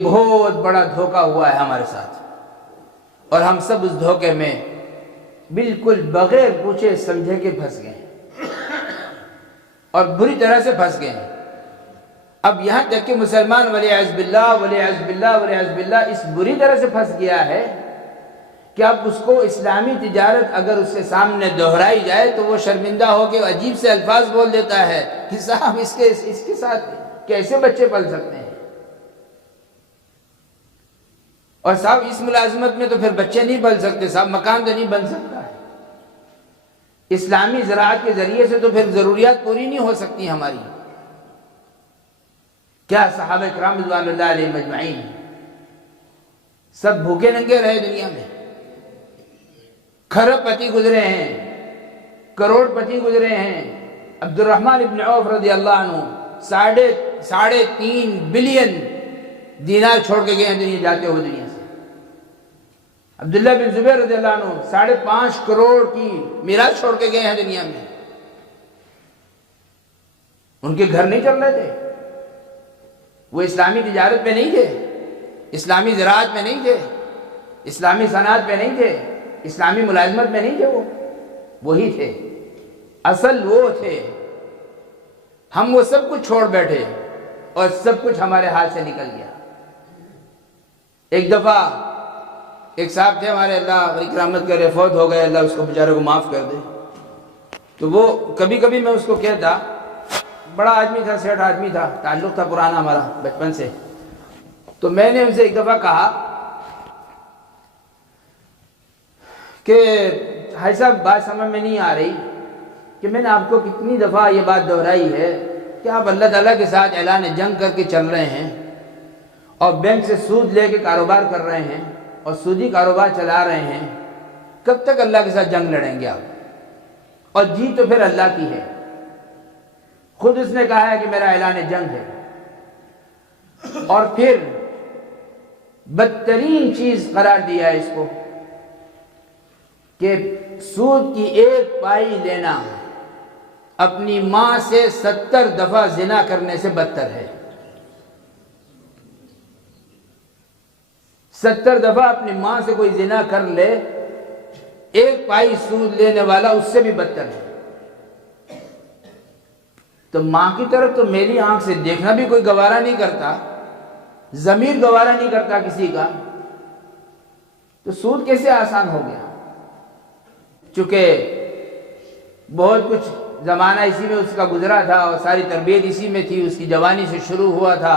بہت بڑا دھوکہ ہوا ہے ہمارے ساتھ، اور ہم سب اس دھوکے میں بالکل بغیر پوچھے سمجھے کے پھنس گئے ہیں، اور بری طرح سے پھنس گئے ہیں۔ اب یہاں تک کہ مسلمان والعیاذ باللہ والعیاذ باللہ والعیاذ باللہ اس بری طرح سے پھنس گیا ہے کہ اب اس کو اسلامی تجارت اگر اس کے سامنے دہرائی جائے تو وہ شرمندہ ہو کے عجیب سے الفاظ بول دیتا ہے کہ صاحب اس کے ساتھ کیسے بچے پل سکتے ہیں، اور صاحب اس ملازمت میں تو پھر بچے نہیں پل سکتے، صاحب مکان تو نہیں بن سکتا ہے، اسلامی زراعت کے ذریعے سے تو پھر ضروریات پوری نہیں ہو سکتی ہماری۔ کیا صحابہ کرام رضوان اللہ علیہ مجمعین سب بھوکے ننگے رہے دنیا میں؟ کھرب پتی گزرے ہیں، کروڑ پتی گزرے ہیں۔ عبد الرحمن ابن عوف رضی اللہ عنہ 3.5 بلین دینار چھوڑ کے گئے ہیں دنیا جاتے ہوئے دنیا سے۔ عبداللہ بن زبیر رضی اللہ عنہ 5.5 کروڑ کی میراث چھوڑ کے گئے ہیں دنیا میں۔ ان کے گھر نہیں چل رہے تھے، وہ اسلامی تجارت میں نہیں تھے، اسلامی زراعت میں نہیں تھے، اسلامی صنعت میں نہیں تھے، اسلامی ملازمت میں نہیں تھے، وہی تھے، اصل وہ تھے۔ ہم وہ سب کچھ چھوڑ بیٹھے اور سب کچھ ہمارے ہاتھ سے نکل گیا۔ ایک دفعہ ایک صاحب تھے ہمارے، اللہ غریق رحمت کرے، فوت ہو گئے، اللہ اس کو بیچارے کو معاف کر دے۔ تو وہ کبھی کبھی میں اس کو کہتا، بڑا آدمی تھا، سیٹھ آدمی تھا، تعلق تھا پرانا ہمارا بچپن سے، تو میں نے ان سے ایک دفعہ کہا کہ بھائی صاحب بات سمجھ میں نہیں آ رہی کہ میں نے آپ کو کتنی دفعہ یہ بات دہرائی ہے کہ آپ اللہ تعالیٰ کے ساتھ اعلان جنگ کر کے چل رہے ہیں، اور بینک سے سود لے کے کاروبار کر رہے ہیں، اور سودی کاروبار چلا رہے ہیں، کب تک اللہ کے ساتھ جنگ لڑیں گے آپ؟ اور جی تو پھر اللہ کی ہے، خود اس نے کہا ہے کہ میرا اعلان جنگ ہے، اور پھر بدترین چیز قرار دیا ہے اس کو کہ سود کی 1 پائی لینا اپنی ماں سے 70 دفعہ زنا کرنے سے بدتر ہے۔ 70 دفعہ اپنی ماں سے کوئی زنا کر لے، 1 پائی سود لینے والا اس سے بھی بدتر ہے۔ تو ماں کی طرف تو میری آنکھ سے دیکھنا بھی کوئی گوارا نہیں کرتا، ضمیر گوارا نہیں کرتا کسی کا، تو سود کیسے آسان ہو گیا؟ چونکہ بہت کچھ زمانہ اسی میں اس کا گزرا تھا، اور ساری تربیت اسی میں تھی، اس کی جوانی سے شروع ہوا تھا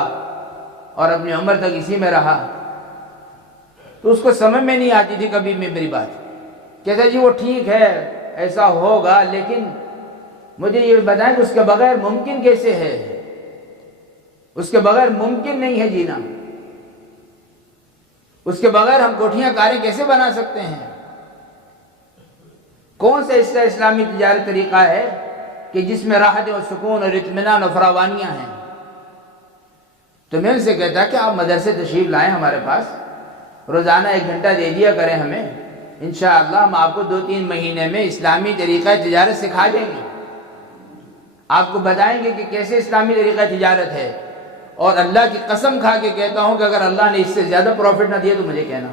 اور اپنی عمر تک اسی میں رہا، تو اس کو سمجھ میں نہیں آتی تھی کبھی میں میری بات۔ کہتا جی وہ ٹھیک ہے ایسا ہوگا، لیکن مجھے یہ بتائیں کہ اس کے بغیر ممکن کیسے ہے؟ اس کے بغیر ممکن نہیں ہے جینا، اس کے بغیر ہم کوٹھیاں کاریں کیسے بنا سکتے ہیں؟ کون سا ایسا اسلامی تجارت طریقہ ہے کہ جس میں راحت و سکون اور اطمینان و فراوانیاں ہیں؟ تو میں ان سے کہتا کہ آپ مدرسے تشریف لائیں ہمارے پاس، روزانہ 1 گھنٹہ دے دیا کریں ہمیں، انشاءاللہ ہم آپ کو 2-3 مہینے میں اسلامی طریقہ تجارت سکھا دیں گے، آپ کو بتائیں گے کہ کیسے اسلامی طریقہ تجارت ہے، اور اللہ کی قسم کھا کے کہتا ہوں کہ اگر اللہ نے اس سے زیادہ پروفٹ نہ دیا تو مجھے کہنا،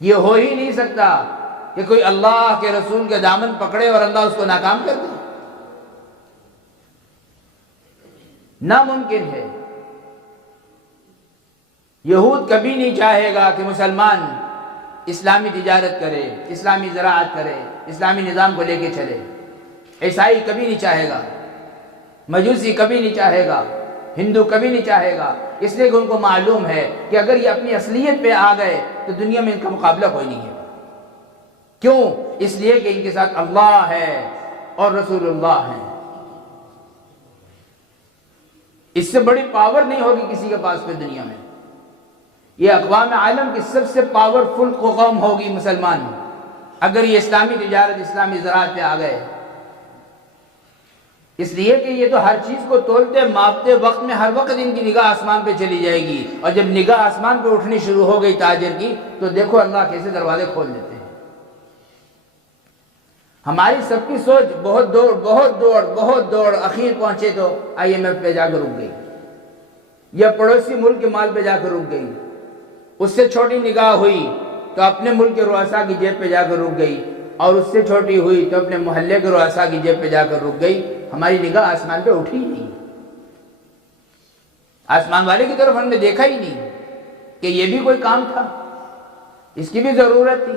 یہ ہو ہی نہیں سکتا کہ کوئی اللہ کے رسول کے دامن پکڑے اور اللہ اس کو ناکام کر دے، ناممکن ہے۔ یہود کبھی نہیں چاہے گا کہ مسلمان اسلامی تجارت کرے، اسلامی زراعت کرے، اسلامی نظام کو لے کے چلے، عیسائی کبھی نہیں چاہے گا، مجوسی کبھی نہیں چاہے گا، ہندو کبھی نہیں چاہے گا، اس لیے کہ ان کو معلوم ہے کہ اگر یہ اپنی اصلیت پہ آ گئے تو دنیا میں ان کا مقابلہ کوئی نہیں ہے۔ کیوں؟ اس لیے کہ ان کے ساتھ اللہ ہے اور رسول اللہ ہیں، اس سے بڑی پاور نہیں ہوگی کسی کے پاس پہ دنیا میں۔ یہ اقوام عالم کی سب سے پاورفل قوم ہوگی مسلمان، اگر یہ اسلامی تجارت، اسلامی زراعت پہ آ گئے۔ اس لیے کہ یہ تو ہر چیز کو تولتے ماپتے وقت میں ہر وقت ان کی نگاہ آسمان پہ چلی جائے گی، اور جب نگاہ آسمان پہ اٹھنی شروع ہو گئی تاجر کی تو دیکھو اللہ کیسے دروازے کھول دیتے ہیں۔ ہماری سب کی سوچ بہت دوڑ، اخیر پہنچے تو IMF پہ جا کر رک گئی۔ یا پڑوسی ملک کے مال پہ جا کر رک گئی، اس سے چھوٹی نگاہ ہوئی تو اپنے ملک کے رؤسا کی جیب پہ جا کر رک گئی، اور اس سے چھوٹی ہوئی تو اپنے محلے کے رؤسا کی جیب پہ جا کر رک گئی، ہماری نگاہ آسمان پہ اٹھی ہی نہیں، آسمان والے کی طرف ہم نے دیکھا ہی نہیں کہ یہ بھی کوئی کام تھا، اس کی بھی ضرورت تھی۔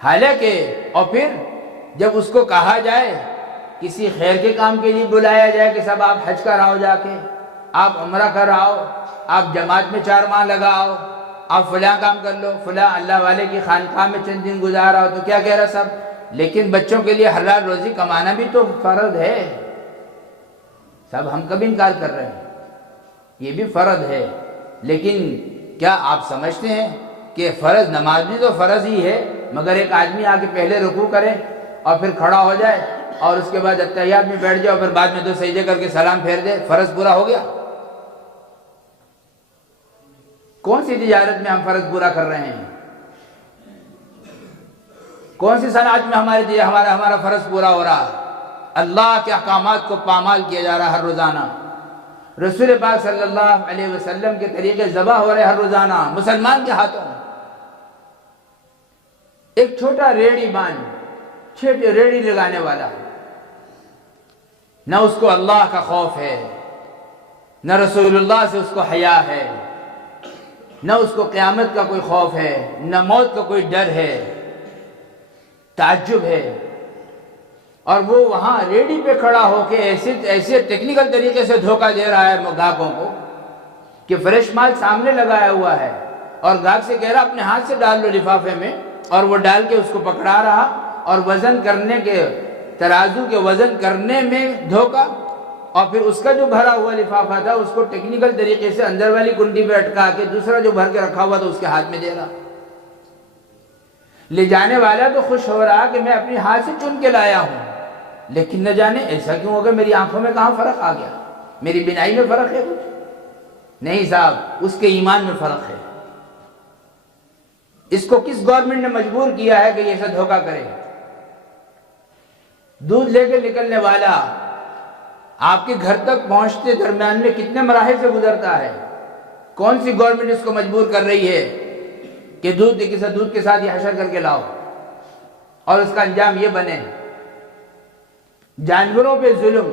حالانکہ اور پھر جب اس کو کہا جائے، کسی خیر کے کام کے لیے بلایا جائے کہ صاحب آپ حج کر آؤ، جا کے آپ عمرہ کر آؤ، آپ جماعت میں 4 ماہ لگاؤ، آپ فلاں کام کر لو، فلاں اللہ والے کی خانقاہ میں چند دن گزار آؤ، تو کیا کہہ رہا صاحب لیکن بچوں کے لیے حلال روزی کمانا بھی تو فرض ہے۔ صاحب ہم کب انکار کر رہے ہیں، یہ بھی فرض ہے، لیکن کیا آپ سمجھتے ہیں کہ فرض نماز بھی تو فرض ہی ہے، مگر ایک آدمی آ کے پہلے رکوع کرے اور پھر کھڑا ہو جائے اور اس کے بعد اتحیات میں بیٹھ جائے اور پھر بعد میں 2 سجدے کر کے سلام پھیر دے، فرض پورا ہو گیا؟ کون سی تجارت میں ہم فرض پورا کر رہے ہیں؟ کون سی صنعت میں ہمارا فرض پورا ہو رہا؟ اللہ کے احکامات کو پامال کیا جا رہا ہر روزانہ، رسول پاک صلی اللہ علیہ وسلم کے طریقے ذبح ہو رہے ہر روزانہ مسلمان کے ہاتھوں۔ ایک چھوٹا ریڑی ریڑی لگانے والا، نہ اس کو اللہ کا خوف ہے، نہ رسول اللہ سے اس کو حیا ہے، نہ اس کو قیامت کا کوئی خوف ہے، نہ موت کا کوئی ڈر ہے، تعجب ہے، اور وہ وہاں ریڑی پہ کھڑا ہو کے ایسے ٹیکنیکل طریقے سے دھوکہ دے رہا ہے گاہکوں کو کہ فریش مال سامنے لگایا ہوا ہے اور گاہک سے کہہ رہا اپنے ہاتھ سے ڈال لو لفافے میں، اور وہ ڈال کے اس کو پکڑا رہا اور وزن کرنے کے ترازو کے وزن کرنے میں دھوکہ، اور پھر اس کا جو بھرا ہوا لفافہ تھا اس کو ٹیکنیکل طریقے سے اندر والی کنڈی پہ اٹکا کے دوسرا جو بھر کے رکھا ہوا تھا اس کے ہاتھ میں دے رہا۔ لے جانے والا تو خوش ہو رہا کہ میں اپنی ہاتھ سے چن کے لایا ہوں، لیکن نہ جانے ایسا کیوں ہوگا، میری آنکھوں میں کہاں فرق آ گیا، میری بینائی میں فرق ہے کچھ نہیں؟ صاحب اس کے ایمان میں فرق ہے۔ اس کو کس گورنمنٹ نے مجبور کیا ہے کہ یہ ایسا دھوکہ کرے؟ دودھ لے کے نکلنے والا آپ کے گھر تک پہنچتے درمیان میں کتنے مراحل سے گزرتا ہے؟ کون سی گورنمنٹ اس کو مجبور کر رہی ہے کہ دودھ کے ساتھ یہ حشر کر کے لاؤ اور اس کا انجام یہ بنے؟ جانوروں پہ ظلم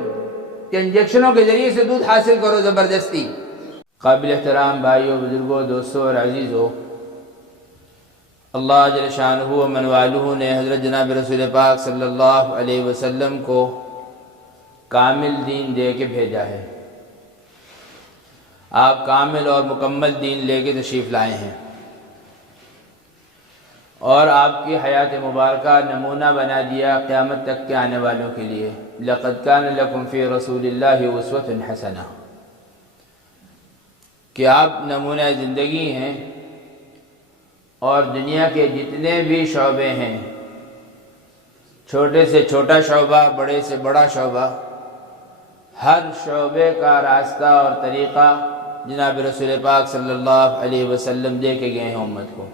کہ انجیکشنوں کے ذریعے سے دودھ حاصل کرو زبردستی۔ قابل احترام بھائیوں، بزرگوں، دوستوں اور عزیزوں، اللہ جل شانہ و من والہ نے حضرت جناب رسول پاک صلی اللہ علیہ وسلم کو کامل دین دے کے بھیجا ہے۔ آپ کامل اور مکمل دین لے کے تشریف لائے ہیں، اور آپ کی حیات مبارکہ نمونہ بنا دیا قیامت تک کے آنے والوں کے لیے۔ لَقَدْ كَانَ لَكُمْ فِي رَسُولِ اللَّهِ أُسْوَةٌ حَسَنَةٌ، کہ آپ نمونہ زندگی ہیں، اور دنیا کے جتنے بھی شعبے ہیں، چھوٹے سے چھوٹا شعبہ، بڑے سے بڑا شعبہ، ہر شعبے کا راستہ اور طریقہ جناب رسول پاک صلی اللہ علیہ وسلم دے کے گئے ہیں امت کو۔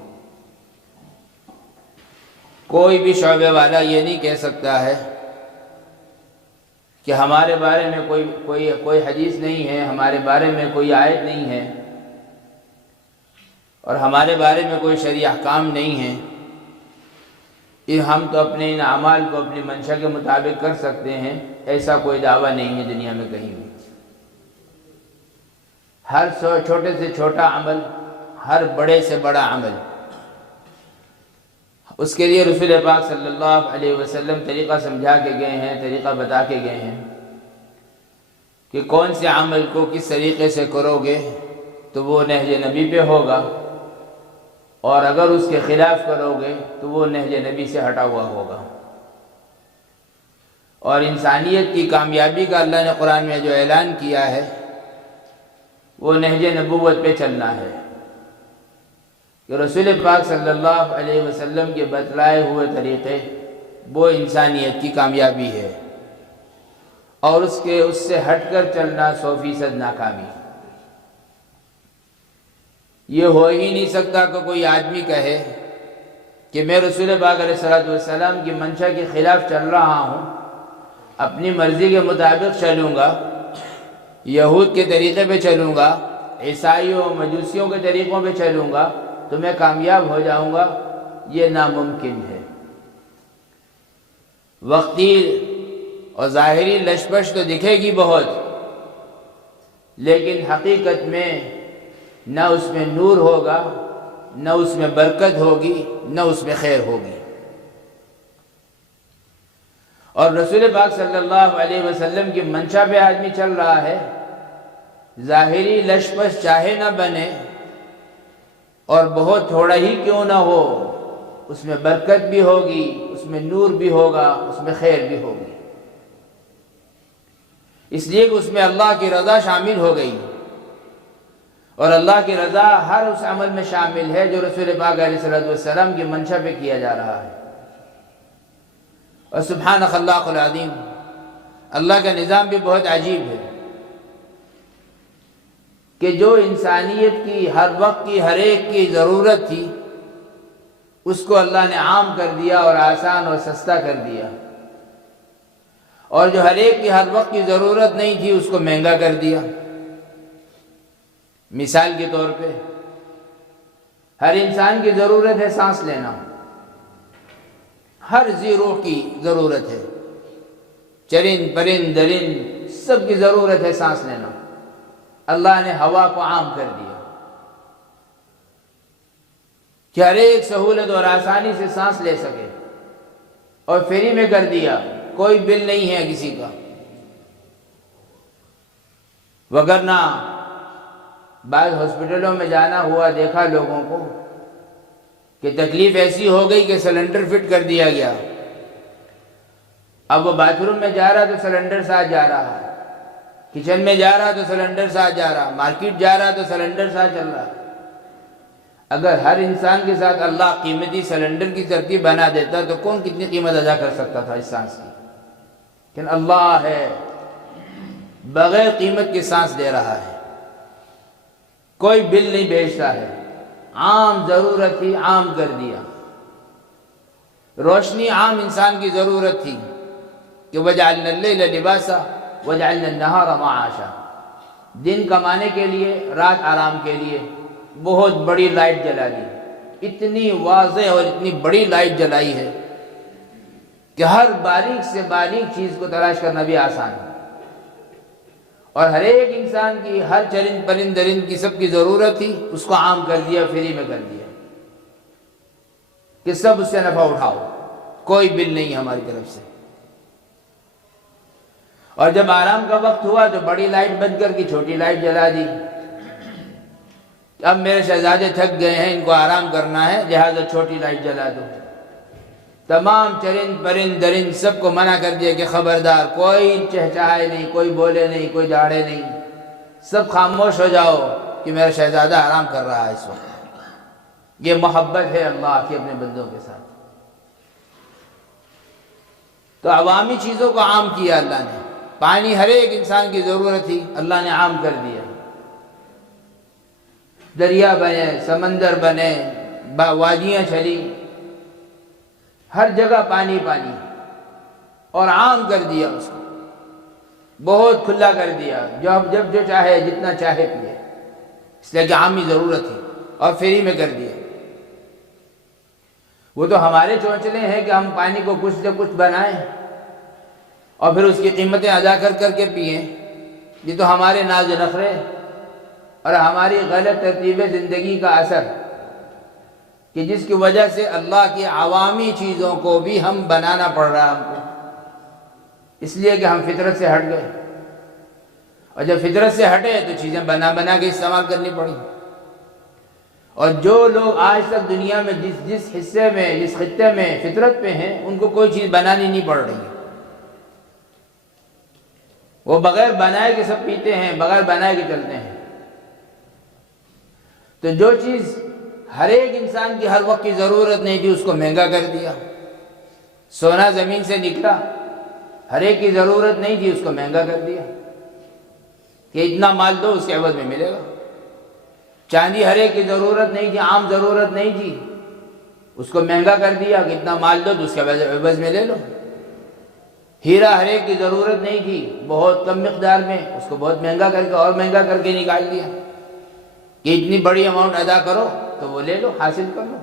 کوئی بھی شعبے والا یہ نہیں کہہ سکتا ہے کہ ہمارے بارے میں کوئی حدیث نہیں ہے، ہمارے بارے میں کوئی آیت نہیں ہے، اور ہمارے بارے میں کوئی شرعی احکام نہیں ہے، یہ ہم تو اپنے ان اعمال کو اپنی منشا کے مطابق کر سکتے ہیں، ایسا کوئی دعویٰ نہیں ہے دنیا میں کہیں بھی۔ ہر چھوٹے سے چھوٹا عمل، ہر بڑے سے بڑا عمل، اس کے لیے رسول پاک صلی اللہ علیہ وسلم طریقہ سمجھا کے گئے ہیں، طریقہ بتا کے گئے ہیں کہ کون سے عمل کو کس طریقے سے کرو گے تو وہ نہج نبی پہ ہوگا، اور اگر اس کے خلاف کرو گے تو وہ نہج نبی سے ہٹا ہوا ہوگا۔ اور انسانیت کی کامیابی کا اللہ نے قرآن میں جو اعلان کیا ہے وہ نہج نبوت پہ چلنا ہے، کہ رسول پاک صلی اللہ علیہ وسلم کے بتلائے ہوئے طریقے وہ انسانیت کی کامیابی ہے، اور اس سے ہٹ کر چلنا 100% ناکامی۔ یہ ہو ہی نہیں سکتا کہ کوئی آدمی کہے کہ میں رسول پاک علیہ السلام کی منشا کے خلاف چل رہا ہوں، اپنی مرضی کے مطابق چلوں گا، یہود کے طریقے پہ چلوں گا، عیسائیوں مجوسیوں کے طریقوں پہ چلوں گا تو میں کامیاب ہو جاؤں گا، یہ ناممکن ہے۔ وقتی اور ظاہری لشپش تو دکھے گی بہت، لیکن حقیقت میں نہ اس میں نور ہوگا، نہ اس میں برکت ہوگی، نہ اس میں خیر ہوگی۔ اور رسول پاک صلی اللہ علیہ وسلم کی منشا پہ آدمی چل رہا ہے، ظاہری لشپش چاہے نہ بنے اور بہت تھوڑا ہی کیوں نہ ہو، اس میں برکت بھی ہوگی، اس میں نور بھی ہوگا، اس میں خیر بھی ہوگی، اس لیے کہ اس میں اللہ کی رضا شامل ہو گئی، اور اللہ کی رضا ہر اس عمل میں شامل ہے جو رسول پاک علیہ السلام کی منشا پہ کیا جا رہا ہے۔ اور سبحان خلاق العظیم، اللہ کا نظام بھی بہت عجیب ہے کہ جو انسانیت کی ہر وقت کی ہر ایک کی ضرورت تھی اس کو اللہ نے عام کر دیا اور آسان اور سستا کر دیا، اور جو ہر ایک کی ہر وقت کی ضرورت نہیں تھی اس کو مہنگا کر دیا۔ مثال کے طور پہ ہر انسان کی ضرورت ہے سانس لینا، ہر ذی روح کی ضرورت ہے، چرند پرند درند سب کی ضرورت ہے سانس لینا۔ اللہ نے ہوا کو عام کر دیا کہ ہر ایک سہولت اور آسانی سے سانس لے سکے، اور فری میں کر دیا، کوئی بل نہیں ہے کسی کا۔ وگرنہ بعض ہاسپٹلوں میں جانا ہوا، دیکھا لوگوں کو کہ تکلیف ایسی ہو گئی کہ سلنڈر فٹ کر دیا گیا، اب وہ باتھ روم میں جا رہا تو سلنڈر ساتھ جا رہا، کچن میں جا رہا تو سلنڈر ساتھ جا رہا، مارکیٹ جا رہا تو سلنڈر ساتھ چل رہا۔ اگر ہر انسان کے ساتھ اللہ قیمتی سلنڈر کی ترتیب بنا دیتا تو کون کتنی قیمت ادا کر سکتا تھا اس سانس کی؟ لیکن اللہ ہے، بغیر قیمت کے سانس دے رہا ہے، کوئی بل نہیں بھیجتا ہے، عام ضرورت تھی عام کر دیا۔ روشنی عام انسان کی ضرورت تھی کہ وَجَعَلْنَا اللَّيْلَ لِبَاسًا وَجَعَلْنَا النَّهَارَ مَعَاشًا، دن کمانے کے لیے، رات آرام کے لیے بہت بڑی لائٹ جلا دی، اتنی واضح اور اتنی بڑی لائٹ جلائی ہے کہ ہر باریک سے باریک چیز کو تلاش کرنا بھی آسان ہے، اور ہر ایک انسان کی، ہر چرند پرند درند کی سب کی ضرورت تھی، اس کو عام کر دیا، فری میں کر دیا کہ سب اس سے نفع اٹھاؤ، کوئی بل نہیں ہماری طرف سے۔ اور جب آرام کا وقت ہوا تو بڑی لائٹ بند کر کے چھوٹی لائٹ جلا دی، اب میرے شہزادے تھک گئے ہیں، ان کو آرام کرنا ہے، لہذا چھوٹی لائٹ جلا دو۔ تمام چرند پرند درند سب کو منع کر دیا کہ خبردار، کوئی چہچہائے نہیں، کوئی بولے نہیں، کوئی دہاڑے نہیں، سب خاموش ہو جاؤ کہ میرا شہزادہ آرام کر رہا ہے اس وقت۔ یہ محبت ہے اللہ کی اپنے بندوں کے ساتھ۔ تو عوامی چیزوں کو عام کیا اللہ نے، پانی ہر ایک انسان کی ضرورت تھی، اللہ نے عام کر دیا، دریا بنے، سمندر بنے، وادیاں چلی، ہر جگہ پانی پانی، اور عام کر دیا اس کو، بہت کھلا کر دیا، جب جو چاہے جتنا چاہے پیے، اس لیے کہ عامی ضرورت تھی، اور فری میں کر دیا۔ وہ تو ہمارے چونچلے ہیں کہ ہم پانی کو کچھ سے کچھ بنائیں اور پھر اس کی قیمتیں ادا کر کر کے پئیں، یہ تو ہمارے ناز و نخرے اور ہماری غلط ترتیب زندگی کا اثر کہ جس کی وجہ سے اللہ کی عوامی چیزوں کو بھی ہم بنانا پڑ رہا ہم کو، اس لیے کہ ہم فطرت سے ہٹ گئے، اور جب فطرت سے ہٹے تو چیزیں بنا بنا کے استعمال کرنی پڑی۔ اور جو لوگ آج تک دنیا میں جس حصے میں، جس خطے میں فطرت پہ ہیں، ان کو کوئی چیز بنانی نہیں پڑ رہی، وہ بغیر بنائے کے سب پیتے ہیں، بغیر بنائے کے چلتے ہیں۔ تو جو چیز ہر ایک انسان کی ہر وقت کی ضرورت نہیں تھی اس کو مہنگا کر دیا۔ سونا زمین سے نکلا، ہر ایک کی ضرورت نہیں تھی، اس کو مہنگا کر دیا کہ اتنا مال دو اس کے عوض میں ملے گا۔ چاندی ہر ایک کی ضرورت نہیں تھی، عام ضرورت نہیں تھی، اس کو مہنگا کر دیا کہ اتنا مال دو تو اس کے عوض میں لے لو۔ ہیرا ہرے کی ضرورت نہیں تھی، بہت کم مقدار میں اس کو بہت مہنگا کر کے اور مہنگا کر کے نکال دیا کہ اتنی بڑی اماؤنٹ ادا کرو تو وہ لے لو، حاصل کر لو۔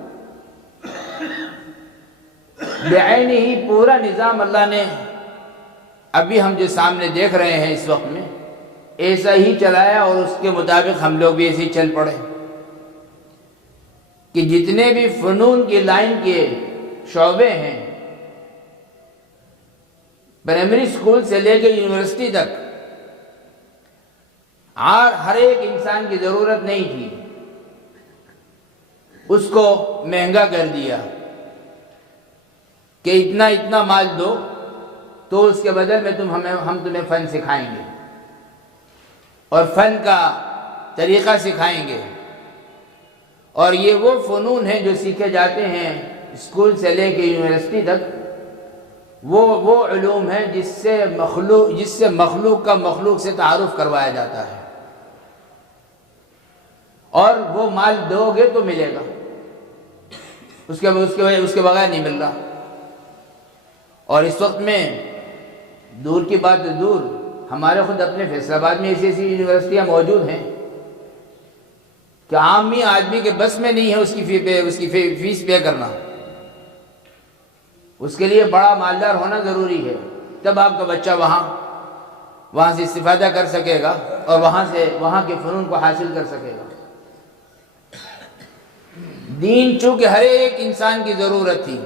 بعین ہی پورا نظام اللہ نے ابھی ہم جو سامنے دیکھ رہے ہیں اس وقت میں ایسا ہی چلایا، اور اس کے مطابق ہم لوگ بھی ایسے ہی چل پڑے کہ جتنے بھی فنون کی لائن کے شعبے ہیں، پرائمری سکول سے لے کے یونیورسٹی تک، ہر ایک انسان کی ضرورت نہیں تھی، اس کو مہنگا کر دیا کہ اتنا اتنا مال دو تو اس کے بدل میں ہم تمہیں فن سکھائیں گے اور فن کا طریقہ سکھائیں گے۔ اور یہ وہ فنون ہیں جو سیکھے جاتے ہیں اسکول سے لے کے یونیورسٹی تک، وہ علوم ہیں جس سے مخلوق کا مخلوق سے تعارف کروایا جاتا ہے، اور وہ مال دو گے تو ملے گا، اس کے بغیر نہیں مل رہا۔ اور اس وقت میں دور کی بات دور، ہمارے خود اپنے فیصل آباد میں ایسی یونیورسٹیاں موجود ہیں کہ عامی آدمی کے بس میں نہیں ہے اس کی فیس پے کرنا، اس کے لیے بڑا مالدار ہونا ضروری ہے، تب آپ کا بچہ وہاں سے استفادہ کر سکے گا اور وہاں کے فنون کو حاصل کر سکے گا۔ دین چونکہ ہر ایک انسان کی ضرورت تھی،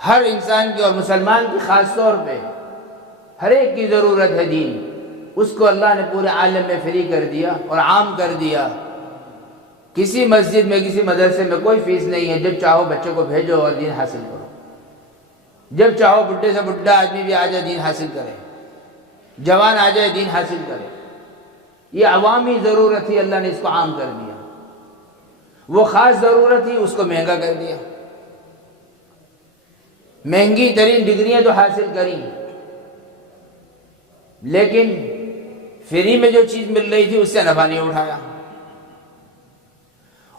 ہر انسان کی، اور مسلمان کی خاص طور پہ ہر ایک کی ضرورت ہے دین، اس کو اللہ نے پورے عالم میں فری کر دیا اور عام کر دیا۔ کسی مسجد میں کسی مدرسے میں کوئی فیس نہیں ہے، جب چاہو بچے کو بھیجو اور دین حاصل کرو، جب چاہو بڈھے سے بڈھا آدمی بھی آ جائے دین حاصل کرے، جوان آ جائے دین حاصل کرے۔ یہ عوامی ضرورت تھی، اللہ نے اس کو عام کر دیا۔ وہ خاص ضرورت تھی، اس کو مہنگا کر دیا۔ مہنگی ترین ڈگریاں تو حاصل کریں، لیکن فری میں جو چیز مل رہی تھی اس سے نفع نہیں اٹھایا۔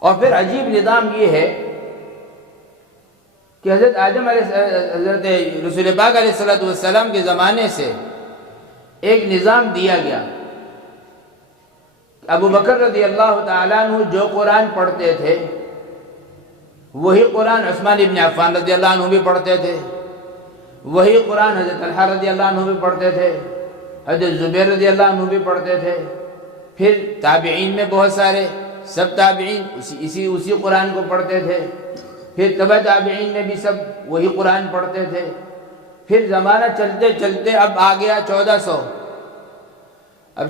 اور پھر عجیب نظام یہ ہے کہ حضرت رسول پاک علیہ السلام کے زمانے سے ایک نظام دیا گیا۔ ابو بکر رضی اللہ تعالیٰ عنہ جو قرآن پڑھتے تھے وہی قرآن عثمان ابن عفان رضی اللہ عنہ بھی پڑھتے تھے، وہی قرآن حضرت طلحہ رضی اللہ عنہ بھی پڑھتے تھے، حضرت زبیر رضی اللہ عنہ بھی پڑھتے تھے، پھر تابعین میں بہت سارے، سب تابعین اسی قرآن کو پڑھتے تھے، پھر تبع تابعین میں بھی سب وہی قرآن پڑھتے تھے۔ پھر زمانہ چلتے چلتے اب آ گیا 1400، اب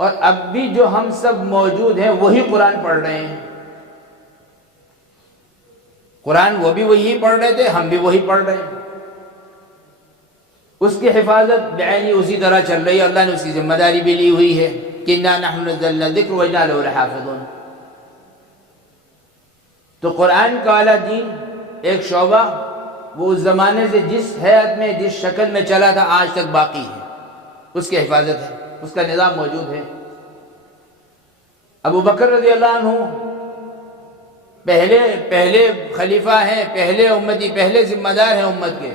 اور اب بھی جو ہم سب موجود ہیں وہی قرآن پڑھ رہے ہیں۔ قرآن وہ بھی وہی پڑھ رہے تھے، ہم بھی وہی پڑھ رہے ہیں۔ اس کی حفاظت بعینی اسی طرح چل رہی ہے، اللہ نے اس کی ذمہ داری بھی لی ہوئی ہے کہ اِنَّا نَحْنُ نَزَّلْنَا الذِّكْرَ وَإِنَّا لَهُ لَحَافِظُونَ۔ تو قرآن کا اعلیٰ دین ایک شعبہ وہ اس زمانے سے جس حیات میں جس شکل میں چلا تھا آج تک باقی ہے، اس کی حفاظت ہے، اس کا نظام موجود ہے۔ ابو بکر رضی اللہ عنہ پہلے خلیفہ ہیں، پہلے امتی، پہلے ذمہ دار ہیں امت کے،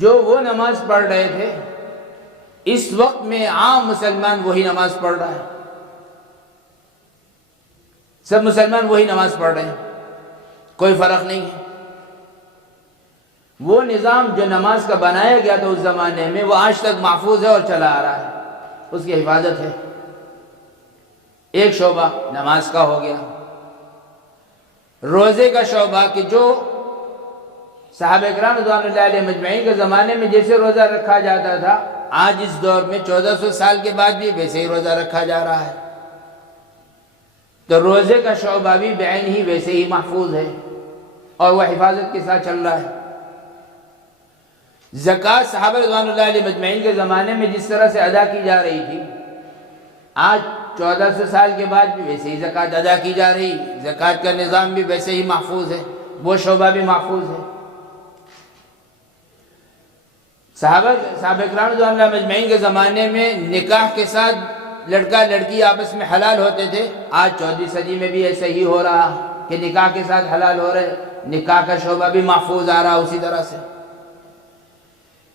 جو وہ نماز پڑھ رہے تھے اس وقت میں عام مسلمان وہی نماز پڑھ رہا ہے، سب مسلمان وہی نماز پڑھ رہے ہیں، کوئی فرق نہیں ہے۔ وہ نظام جو نماز کا بنایا گیا تھا اس زمانے میں وہ آج تک محفوظ ہے اور چلا آ رہا ہے، اس کی حفاظت ہے۔ ایک شعبہ نماز کا ہو گیا۔ روزے کا شعبہ کہ جو صحابہ کرام رضوان اللہ علیہ مجمعین کے زمانے میں جیسے روزہ رکھا جاتا تھا آج اس دور میں 1400 سال کے بعد بھی ویسے ہی روزہ رکھا جا رہا ہے، تو روزے کا شعبہ بھی بعین ہی ویسے ہی محفوظ ہے اور وہ حفاظت کے ساتھ چل رہا ہے۔ زکوٰۃ صحابہ رضوان اللہ علیہ مجمعین کے زمانے میں جس طرح سے ادا کی جا رہی تھی آج 1400 سال کے بعد بھی ویسے ہی زکوٰۃ ادا کی جا رہی، زکوٰۃ کا نظام بھی ویسے ہی محفوظ ہے، وہ شعبہ بھی محفوظ ہے۔ صحابہ کرام رضوان اللہ مجمعین کے زمانے میں نکاح کے ساتھ لڑکا لڑکی آپس میں حلال ہوتے تھے، آج 14ویں صدی میں بھی ایسا ہی ہو رہا۔ کہ نکاح کے ساتھ حلال ہو رہے، نکاح کا شعبہ بھی محفوظ آ رہا اسی طرح سے.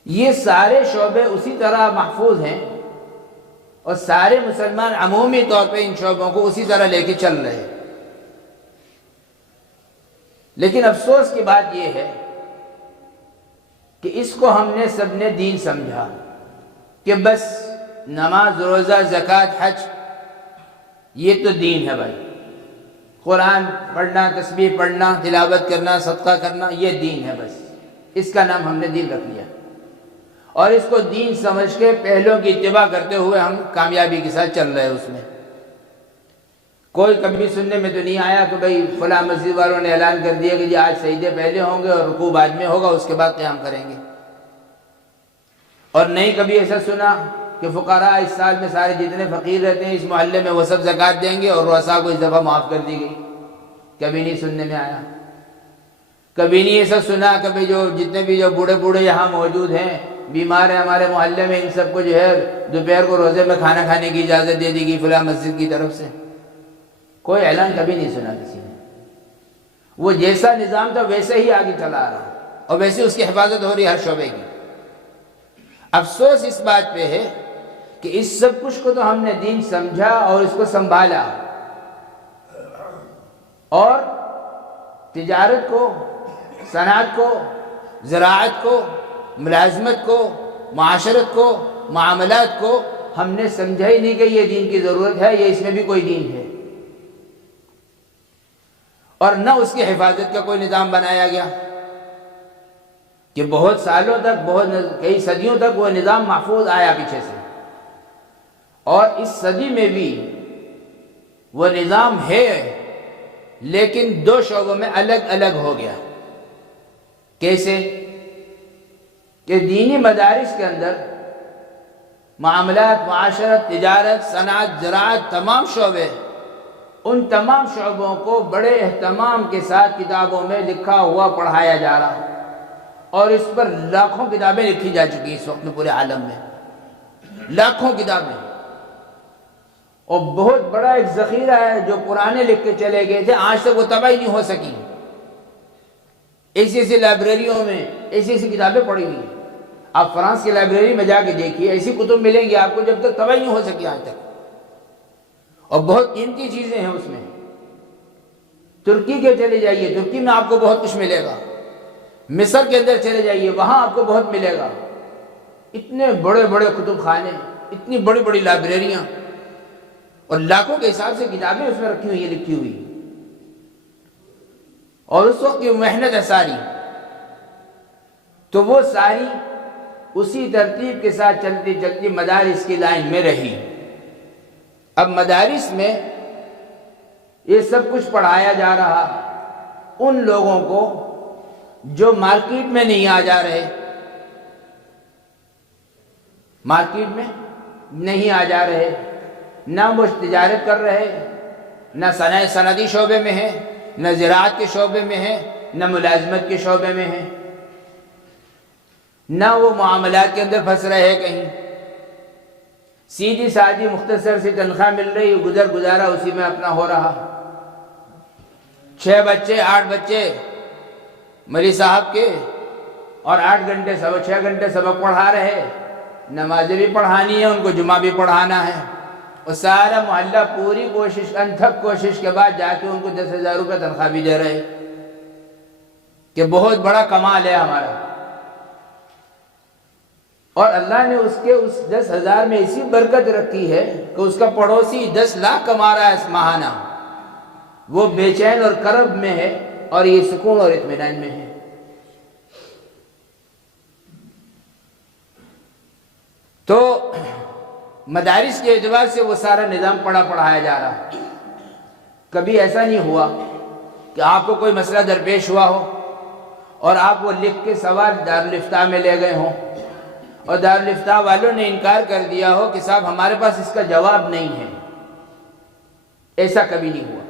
یہ سارے شعبے اسی طرح محفوظ ہیں اور سارے مسلمان عمومی طور پہ ان شعبوں کو اسی طرح لے کے چل رہے ہیں. لیکن افسوس کی بات یہ ہے کہ اس کو ہم نے سب نے دین سمجھا کہ بس نماز، روزہ، زکوٰۃ، حج یہ تو دین ہے بھائی. قرآن پڑھنا، تسبیح پڑھنا، تلاوت کرنا، صدقہ کرنا یہ دین ہے بس. اس کا نام ہم نے دین رکھ لیا اور اس کو دین سمجھ کے پہلوں کی اتباع کرتے ہوئے ہم کامیابی کے ساتھ چل رہے ہیں اس میں. کوئی کبھی سننے میں تو نہیں آیا کہ بھئی فلاں مسجد والوں نے اعلان کر دیا کہ جی آج سجدے پہلے ہوں گے اور رکوع بعد میں ہوگا، اس کے بعد قیام کریں گے. اور نہیں کبھی ایسا سنا کہ فقراء اس سال میں سارے جتنے فقیر رہتے ہیں اس محلے میں وہ سب زکوٰۃ دیں گے اور رؤساء کو اس دفعہ معاف کر دی گئی. کبھی نہیں سننے میں آیا. کبھی نہیں ایسا سنا کہ بھئی جو جتنے بھی جو بوڑھے یہاں موجود ہیں، بیمار ہیں ہمارے محلے میں، ان سب کو جو ہے دوپہر کو روزے میں کھانا کھانے کی اجازت دے دی گئی فلاں مسجد کی طرف سے. کوئی اعلان کبھی نہیں سنا کسی نے. وہ جیسا نظام تھا ویسے ہی آگے چلا آ رہا اور ویسے اس کی حفاظت ہو رہی ہر شعبے کی. افسوس اس بات پہ ہے کہ اس سب کچھ کو تو ہم نے دین سمجھا اور اس کو سنبھالا اور تجارت کو، صنعت کو، زراعت کو، ملازمت کو، معاشرت کو، معاملات کو ہم نے سمجھا ہی نہیں کہ یہ دین کی ضرورت ہے، یہ اس میں بھی کوئی دین ہے. اور نہ اس کی حفاظت کا کوئی نظام بنایا گیا کہ بہت سالوں تک، کئی صدیوں تک وہ نظام محفوظ آیا پیچھے سے. اور اس صدی میں بھی وہ نظام ہے لیکن دو شعبوں میں الگ الگ ہو گیا. کیسے؟ کہ دینی مدارس کے اندر معاملات، معاشرت، تجارت، صنعت، زراعت، تمام شعبے، ان تمام شعبوں کو بڑے اہتمام کے ساتھ کتابوں میں لکھا ہوا پڑھایا جا رہا اور اس پر لاکھوں کتابیں لکھی جا چکی اس وقت میں پورے عالم میں. لاکھوں کتابیں. اور بہت بڑا ایک ذخیرہ ہے جو پرانے لکھ کے چلے گئے تھے، آج تک وہ تباہی نہیں ہو سکی. ایسی لائبریریوں میں ایسی کتابیں پڑھی ہوئی ہیں. آپ فرانس کی لائبریری میں جا کے دیکھیے، ایسی کتب ملیں گی آپ کو جب تک تباہی نہیں ہو سکی آج تک. اور بہت قیمتی چیزیں ہیں اس میں. ترکی کے چلے جائیے، ترکی میں آپ کو بہت کچھ ملے گا. مصر کے اندر چلے جائیے، وہاں آپ کو بہت ملے گا. اتنے بڑے بڑے کتب خانے، اتنی بڑی بڑی لائبریریاں اور لاکھوں کے حساب سے کتابیں اس میں رکھی ہوئی ہیں، لکھی ہوئی. اور اس وقت کی محنت ہے ساری، تو وہ ساری اسی ترتیب کے ساتھ چلتی چلتی مدارس کی لائن میں رہی. اب مدارس میں یہ سب کچھ پڑھایا جا رہا ان لوگوں کو جو مارکیٹ میں نہیں آ جا رہے، مارکیٹ میں نہیں آ جا رہے، نہ وہ تجارت کر رہے، نہ صنعتی شعبے میں ہیں، نہ زراعت کے شعبے میں ہیں، نہ ملازمت کے شعبے میں ہیں، نہ وہ معاملات کے اندر پھنس رہے کہیں. سیدھی سادھی مختصر سی تنخواہ مل رہی، گزارا اسی میں اپنا ہو رہا. 6 بچے 8 بچے مری صاحب کے اور 6 گھنٹے سبق پڑھا رہے، نمازیں بھی پڑھانی ہے، ان کو جمعہ بھی پڑھانا ہے. اور سارا محلہ پوری کوشش، انتھک کوشش کے بعد جا کے ان کو 10,000 روپے تنخواہ بھی دے رہے کہ بہت بڑا کمال ہے ہمارا. اور اللہ نے اس کے اس 10,000 میں ایسی برکت رکھی ہے کہ اس کا پڑوسی 10 لاکھ کما رہا ہے ماہانہ. وہ بے چین اور کرب میں ہے اور یہ سکون اور اطمینان میں ہے. تو مدارس کے اعتبار سے وہ سارا نظام پڑھایا جا رہا. کبھی ایسا نہیں ہوا کہ آپ کو کوئی مسئلہ درپیش ہوا ہو اور آپ وہ لکھ کے سوال دارالفتاء میں لے گئے ہوں اور دارالفتاء والوں نے انکار کر دیا ہو کہ صاحب ہمارے پاس اس کا جواب نہیں ہے. ایسا کبھی نہیں ہوا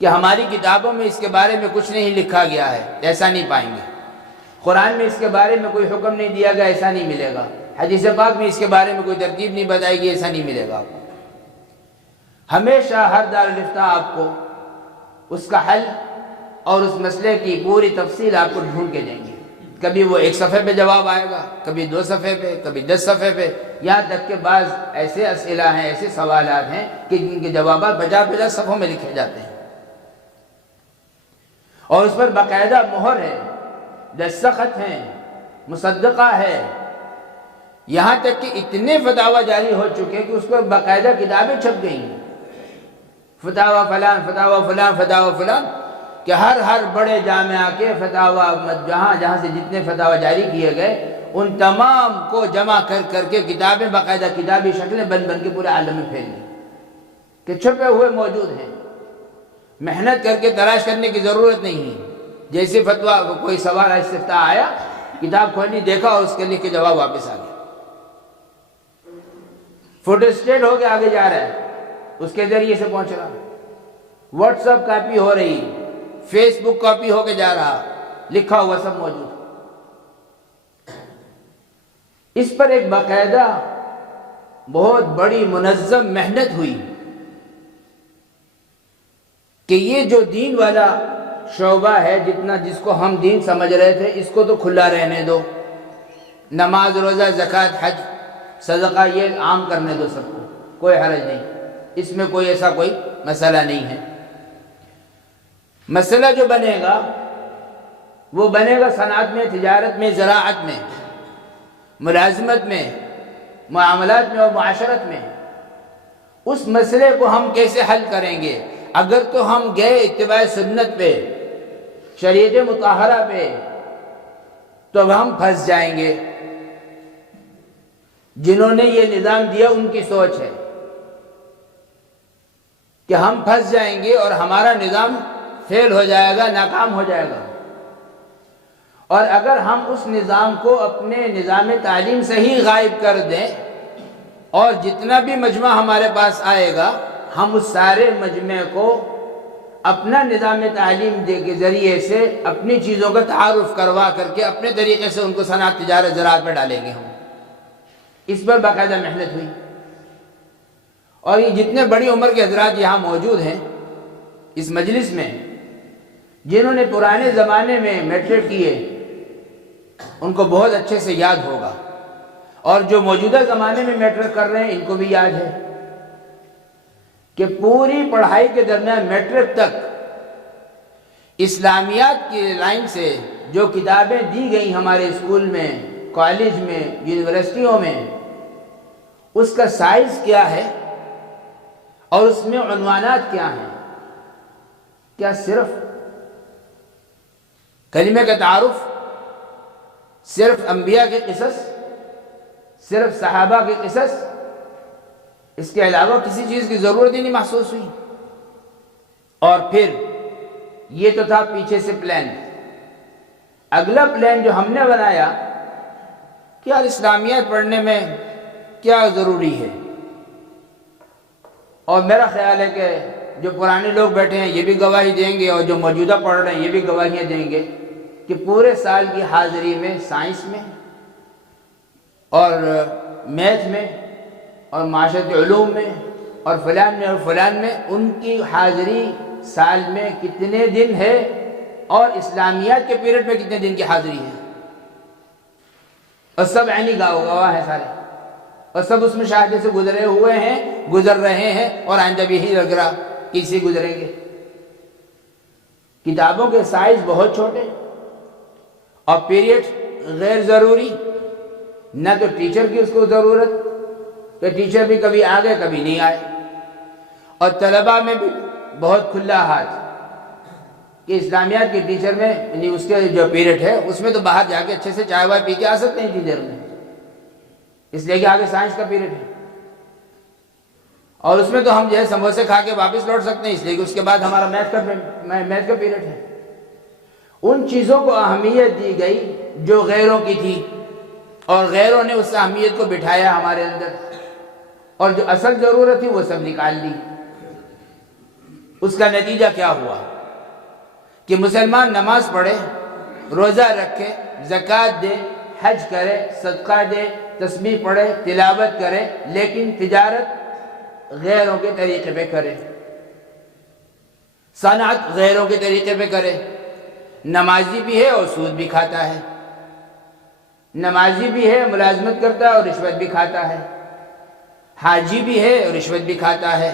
کہ ہماری کتابوں میں اس کے بارے میں کچھ نہیں لکھا گیا ہے، ایسا نہیں پائیں گے. قرآن میں اس کے بارے میں کوئی حکم نہیں دیا گیا، ایسا نہیں ملے گا. حدیث پاک میں اس کے بارے میں کوئی ترتیب نہیں بتائی گئی، ایسا نہیں ملے گا آپ کو. ہمیشہ ہر دارالفتاء آپ کو اس کا حل اور اس مسئلے کی پوری تفصیل آپ کو ڈھونڈ کے دیں گے. کبھی وہ 1 صفحے پہ جواب آئے گا، کبھی 2 صفحے پہ، کبھی 10 صفحے پہ، یہاں تک کہ بعض ایسے اسئلہ ہیں، ایسے سوالات ہیں کہ جن کے جوابات 50 صفحوں میں لکھے جاتے ہیں، اور اس پر باقاعدہ مہر ہے، دستخط ہیں، مصدقہ ہے. یہاں تک کہ اتنے فتاوی جاری ہو چکے کہ اس پر باقاعدہ کتابیں چھپ گئی ہیں، فتاوی فلان، فتاوی فلان، فتاوی فلان، کہ ہر بڑے جامعہ کے فتاوی جہاں سے جتنے فتاوی جاری کیے گئے ان تمام کو جمع کر کے کتابیں باقاعدہ کتابی شکلیں بن کے پورے عالم میں پھیل گئی کہ چھپے ہوئے موجود ہیں. محنت کر کے تلاش کرنے کی ضرورت نہیں ہے. جیسے فتویٰ کوئی سوال استفتاء آیا، کتاب کھولی، دیکھا اور اس کے لکھ کے جواب واپس آ گیا. فوٹو اسٹیٹ ہو کے آگے جا رہا ہے، اس کے ذریعے سے پہنچ رہا، واٹس ایپ کاپی ہو رہی، فیس بک کاپی ہو کے جا رہا، لکھا ہوا سب موجود. اس پر ایک باقاعدہ بہت بڑی منظم محنت ہوئی کہ یہ جو دین والا شعبہ ہے، جس کو ہم دین سمجھ رہے تھے، اس کو تو کھلا رہنے دو، نماز، روزہ، زکوٰۃ، حج، صدقہ یہ عام کرنے دو سب کو، کوئی حرج نہیں، اس میں کوئی ایسا کوئی مسئلہ نہیں ہے. مسئلہ جو بنے گا وہ بنے گا صنعت میں، تجارت میں، زراعت میں، ملازمت میں، معاملات میں اور معاشرت میں. اس مسئلے کو ہم کیسے حل کریں گے؟ اگر تو ہم گئے اتباع سنت پہ، شریعت مطہرہ پہ، تو اب ہم پھنس جائیں گے. جنہوں نے یہ نظام دیا ان کی سوچ ہے کہ ہم پھنس جائیں گے اور ہمارا نظام فیل ہو جائے گا، ناکام ہو جائے گا. اور اگر ہم اس نظام کو اپنے نظام تعلیم سے ہی غائب کر دیں اور جتنا بھی مجمع ہمارے پاس آئے گا ہم اس سارے مجمع کو اپنا نظام تعلیم کے ذریعے سے اپنی چیزوں کا تعارف کروا کر کے اپنے طریقے سے ان کو صنعت، تجارت، زراعت میں ڈالیں گے. ہم اس پر باقاعدہ محنت ہوئی. اور یہ جتنے بڑی عمر کے حضرات یہاں موجود ہیں اس مجلس میں، جنہوں نے پرانے زمانے میں میٹرک کیے، ان کو بہت اچھے سے یاد ہوگا، اور جو موجودہ زمانے میں میٹرک کر رہے ہیں ان کو بھی یاد ہے کہ پوری پڑھائی کے درمیان میٹرک تک اسلامیات کی لائن سے جو کتابیں دی گئیں ہمارے اسکول میں، کالج میں، یونیورسٹیوں میں، اس کا سائز کیا ہے اور اس میں عنوانات کیا ہیں؟ کیا صرف کلمے کا تعارف، صرف انبیاء کے قصص، صرف صحابہ کے قصص، اس کے علاوہ کسی چیز کی ضرورت ہی نہیں محسوس ہوئی؟ اور پھر یہ تو تھا پیچھے سے پلان. اگلا پلان جو ہم نے بنایا کہ یار اسلامیات پڑھنے میں کیا ضروری ہے، اور میرا خیال ہے کہ جو پرانے لوگ بیٹھے ہیں یہ بھی گواہی دیں گے اور جو موجودہ پڑھ رہے ہیں یہ بھی گواہیاں دیں گے کہ پورے سال کی حاضری میں سائنس میں اور میتھ میں اور معاشرتی علوم میں اور فلان میں اور فلان میں ان کی حاضری سال میں کتنے دن ہے اور اسلامیات کے پیریڈ میں کتنے دن کی حاضری ہے، اور سب عینی گواہ ہیں سارے، اور سب اس مشاہدے سے گزرے ہوئے ہیں، گزر رہے ہیں، اور آئندہ بھی یہی لگ رہا کہ اسی گزریں گے. کتابوں کے سائز بہت چھوٹے اور پیریڈ غیر ضروری، نہ تو ٹیچر کی اس کو ضرورت کہ ٹیچر بھی کبھی آ گئے کبھی نہیں آئے، اور طلباء میں بھی بہت کھلا ہاتھ کہ اسلامیات کے ٹیچر میں یعنی اس کے جو پیریڈ ہے اس میں تو باہر جا کے اچھے سے چائے وائے پی کے آ سکتے ہیں اتنی دیر میں، اس لیے کہ آگے سائنس کا پیریڈ ہے، اور اس میں تو ہم جو ہے سموسے کھا کے واپس لوٹ سکتے ہیں، اس لیے کہ اس کے بعد ہمارا میتھ کا پیریڈ ہے. ان چیزوں کو اہمیت دی گئی جو غیروں کی تھی، اور غیروں نے اس اہمیت کو بٹھایا ہمارے اندر، اور جو اصل ضرورت تھی وہ سب نکال دی. اس کا نتیجہ کیا ہوا کہ مسلمان نماز پڑھے، روزہ رکھے، زکوٰۃ دے، حج کرے، صدقہ دے، تسبیح پڑھے، تلاوت کرے، لیکن تجارت غیروں کے طریقے پہ کرے. صنعت غیروں کے طریقے پہ کرے. نمازی بھی ہے اور سود بھی کھاتا ہے. نمازی بھی ہے، ملازمت کرتا ہے اور رشوت بھی کھاتا ہے. حاجی بھی ہے اور رشوت بھی کھاتا ہے.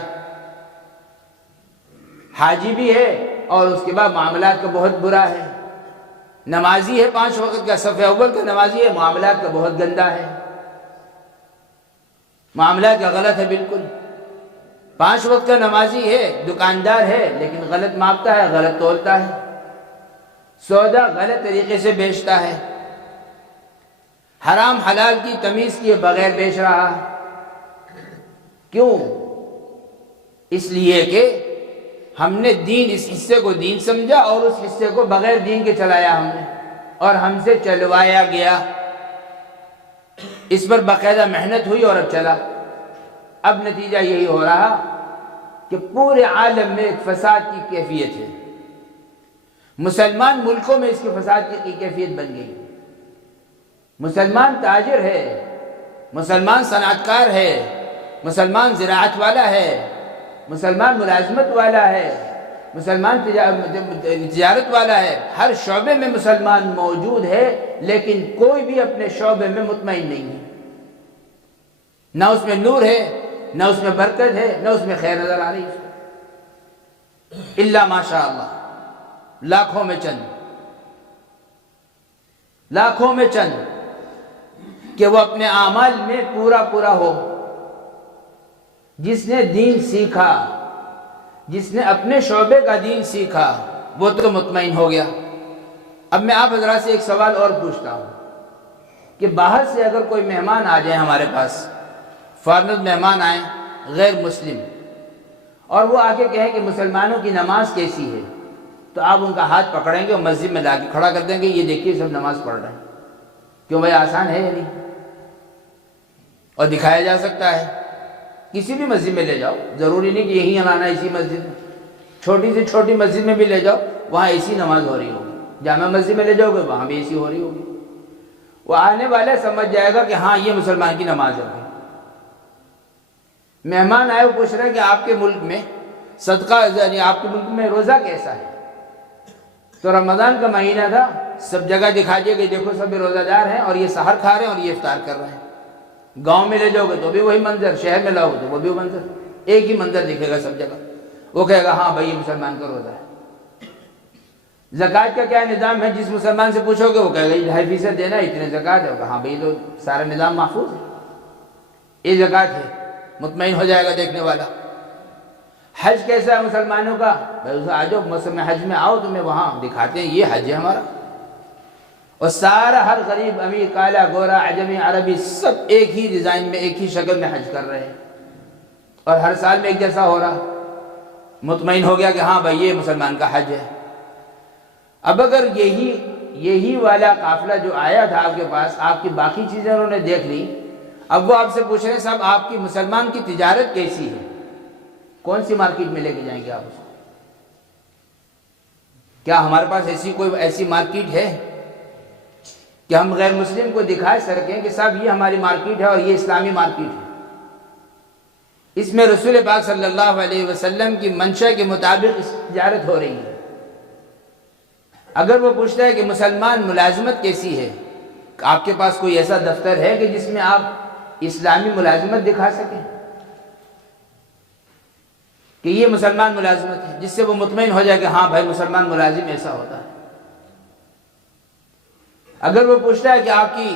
حاجی بھی ہے اور اس کے بعد معاملات کا بہت برا ہے. نمازی ہے 5 وقت کا، صف اول کا نمازی ہے، معاملات کا بہت گندا ہے. معاملات کا غلط ہے بالکل. 5 وقت کا نمازی ہے، دکاندار ہے، لیکن غلط ماپتا ہے، غلط تولتا ہے، سودا غلط طریقے سے بیچتا ہے، حرام حلال کی تمیز کیے بغیر بیچ رہا ہے. کیوں؟ اس لیے کہ ہم نے دین، اس حصے کو دین سمجھا اور اس حصے کو بغیر دین کے چلایا ہم نے، اور ہم سے چلوایا گیا. اس پر باقاعدہ محنت ہوئی اور اب چلا. اب نتیجہ یہی ہو رہا کہ پورے عالم میں ایک فساد کی کیفیت ہے. مسلمان ملکوں میں اس کے فساد کی کیفیت بن گئی. مسلمان تاجر ہے، مسلمان صنعت کار ہے، مسلمان زراعت والا ہے، مسلمان ملازمت والا ہے، مسلمان تجارت والا ہے، ہر شعبے میں مسلمان موجود ہے، لیکن کوئی بھی اپنے شعبے میں مطمئن نہیں ہے. نہ اس میں نور ہے، نہ اس میں برکت ہے، نہ اس میں خیر نظر آ رہی ہے. الا ماشاء اللہ، لاکھوں میں چند، لاکھوں میں چند کہ وہ اپنے اعمال میں پورا ہو. جس نے دین سیکھا، جس نے اپنے شعبے کا دین سیکھا، وہ تو مطمئن ہو گیا. اب میں آپ حضرات سے ایک سوال اور پوچھتا ہوں کہ باہر سے اگر کوئی مہمان آ جائے ہمارے پاس، فارنر مہمان آئیں غیر مسلم، اور وہ آ کے کہیں کہ مسلمانوں کی نماز کیسی ہے، تو آپ ان کا ہاتھ پکڑیں گے اور مسجد میں لا کے کھڑا کر دیں گے، یہ دیکھیے سب نماز پڑھ رہے ہیں. کیوں بھائی؟ آسان ہے یا نہیں؟ اور دکھایا جا سکتا ہے. کسی بھی مسجد میں لے جاؤ، ضروری نہیں کہ یہی لانا اسی مسجد میں، چھوٹی سے چھوٹی مسجد میں بھی لے جاؤ، وہاں ایسی نماز ہو رہی ہوگی. جامع مسجد میں لے جاؤ گے، وہاں بھی ایسی ہو رہی ہوگی. وہ آنے والا سمجھ جائے گا کہ ہاں یہ مسلمان کی نماز ہے. مہمان آئے، وہ پوچھ رہے ہیں کہ آپ کے ملک میں صدقہ، یعنی آپ کے ملک میں روزہ کیسا ہے؟ تو رمضان کا مہینہ تھا، سب جگہ دکھا دیا کہ دیکھو سب روزہ دار ہیں اور یہ سحر کھا رہے ہیں اور یہ افطار کر رہے ہیں. گاؤں میں لے جاؤ گے تو بھی وہی منظر، شہر میں لاؤ تو وہ بھی منظر، ایک ہی منظر دکھے گا سب جگہ. وہ کہے گا ہاں بھائی یہ مسلمان کا روزہ ہے. زکوٰۃ کا کیا نظام ہے؟ جس مسلمان سے پوچھو گے وہ کہے گا 2.5% دینا، اتنے زکوٰۃ ہے. ہاں بھائی تو سارا نظام محفوظ ہے، یہ زکوٰۃ ہے، مطمئن ہو جائے گا دیکھنے والا. حج کیسا ہے مسلمانوں کا؟ بھائی اسے آ جاؤ موسم حج میں آؤ، تمہیں وہاں دکھاتے ہیں یہ حج ہے ہمارا. اور سارا ہر غریب امیر، کالا گورا، عجمی عربی، سب ایک ہی ڈیزائن میں، ایک ہی شکل میں حج کر رہے ہیں، اور ہر سال میں ایک جیسا ہو رہا. مطمئن ہو گیا کہ ہاں بھائی یہ مسلمان کا حج ہے. اب اگر یہی والا قافلہ جو آیا تھا آپ کے پاس، آپ کی باقی چیزیں انہوں نے دیکھ لی، اب وہ آپ سے پوچھ رہے ہیں صاحب آپ کی مسلمان کی تجارت کیسی ہے، کون سی مارکیٹ میں لے کے جائیں گے آپ اس کو؟ کیا ہمارے پاس ایسی مارکیٹ ہے کہ ہم غیر مسلم کو دکھا سکیں کہ صاحب یہ ہماری مارکیٹ ہے اور یہ اسلامی مارکیٹ ہے، اس میں رسول پاک صلی اللہ علیہ وسلم کی منشا کے مطابق اس تجارت ہو رہی ہے؟ اگر وہ پوچھتا ہے کہ مسلمان ملازمت کیسی ہے، آپ کے پاس کوئی ایسا دفتر ہے کہ جس میں آپ اسلامی ملازمت دکھا سکیں کہ یہ مسلمان ملازمت ہے، جس سے وہ مطمئن ہو جائے کہ ہاں بھائی مسلمان ملازم ایسا ہوتا ہے؟ اگر وہ پوچھتا ہے کہ آپ کی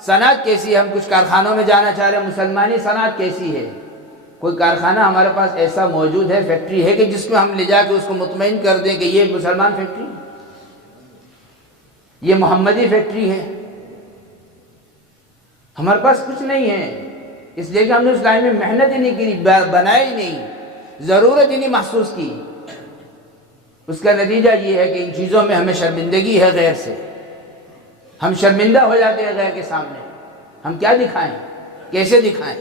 صنعت کیسی ہے، ہم کچھ کارخانوں میں جانا چاہ رہے ہیں، مسلمانی صنعت کیسی ہے، کوئی کارخانہ ہمارے پاس ایسا موجود ہے، فیکٹری ہے کہ جس میں ہم لے جا کے اس کو مطمئن کر دیں کہ یہ مسلمان فیکٹری ہے، یہ محمدی فیکٹری ہے؟ ہمارے پاس کچھ نہیں ہے، اس لیے کہ ہم نے اس لائن میں محنت ہی نہیں کی، بنائی ہی نہیں، ضرورت ہی نہیں محسوس کی. اس کا نتیجہ یہ ہے کہ ان چیزوں میں ہمیں شرمندگی ہے غیر سے، ہم شرمندہ ہو جاتے ہیں غیر کے سامنے. ہم کیا دکھائیں، کیسے دکھائیں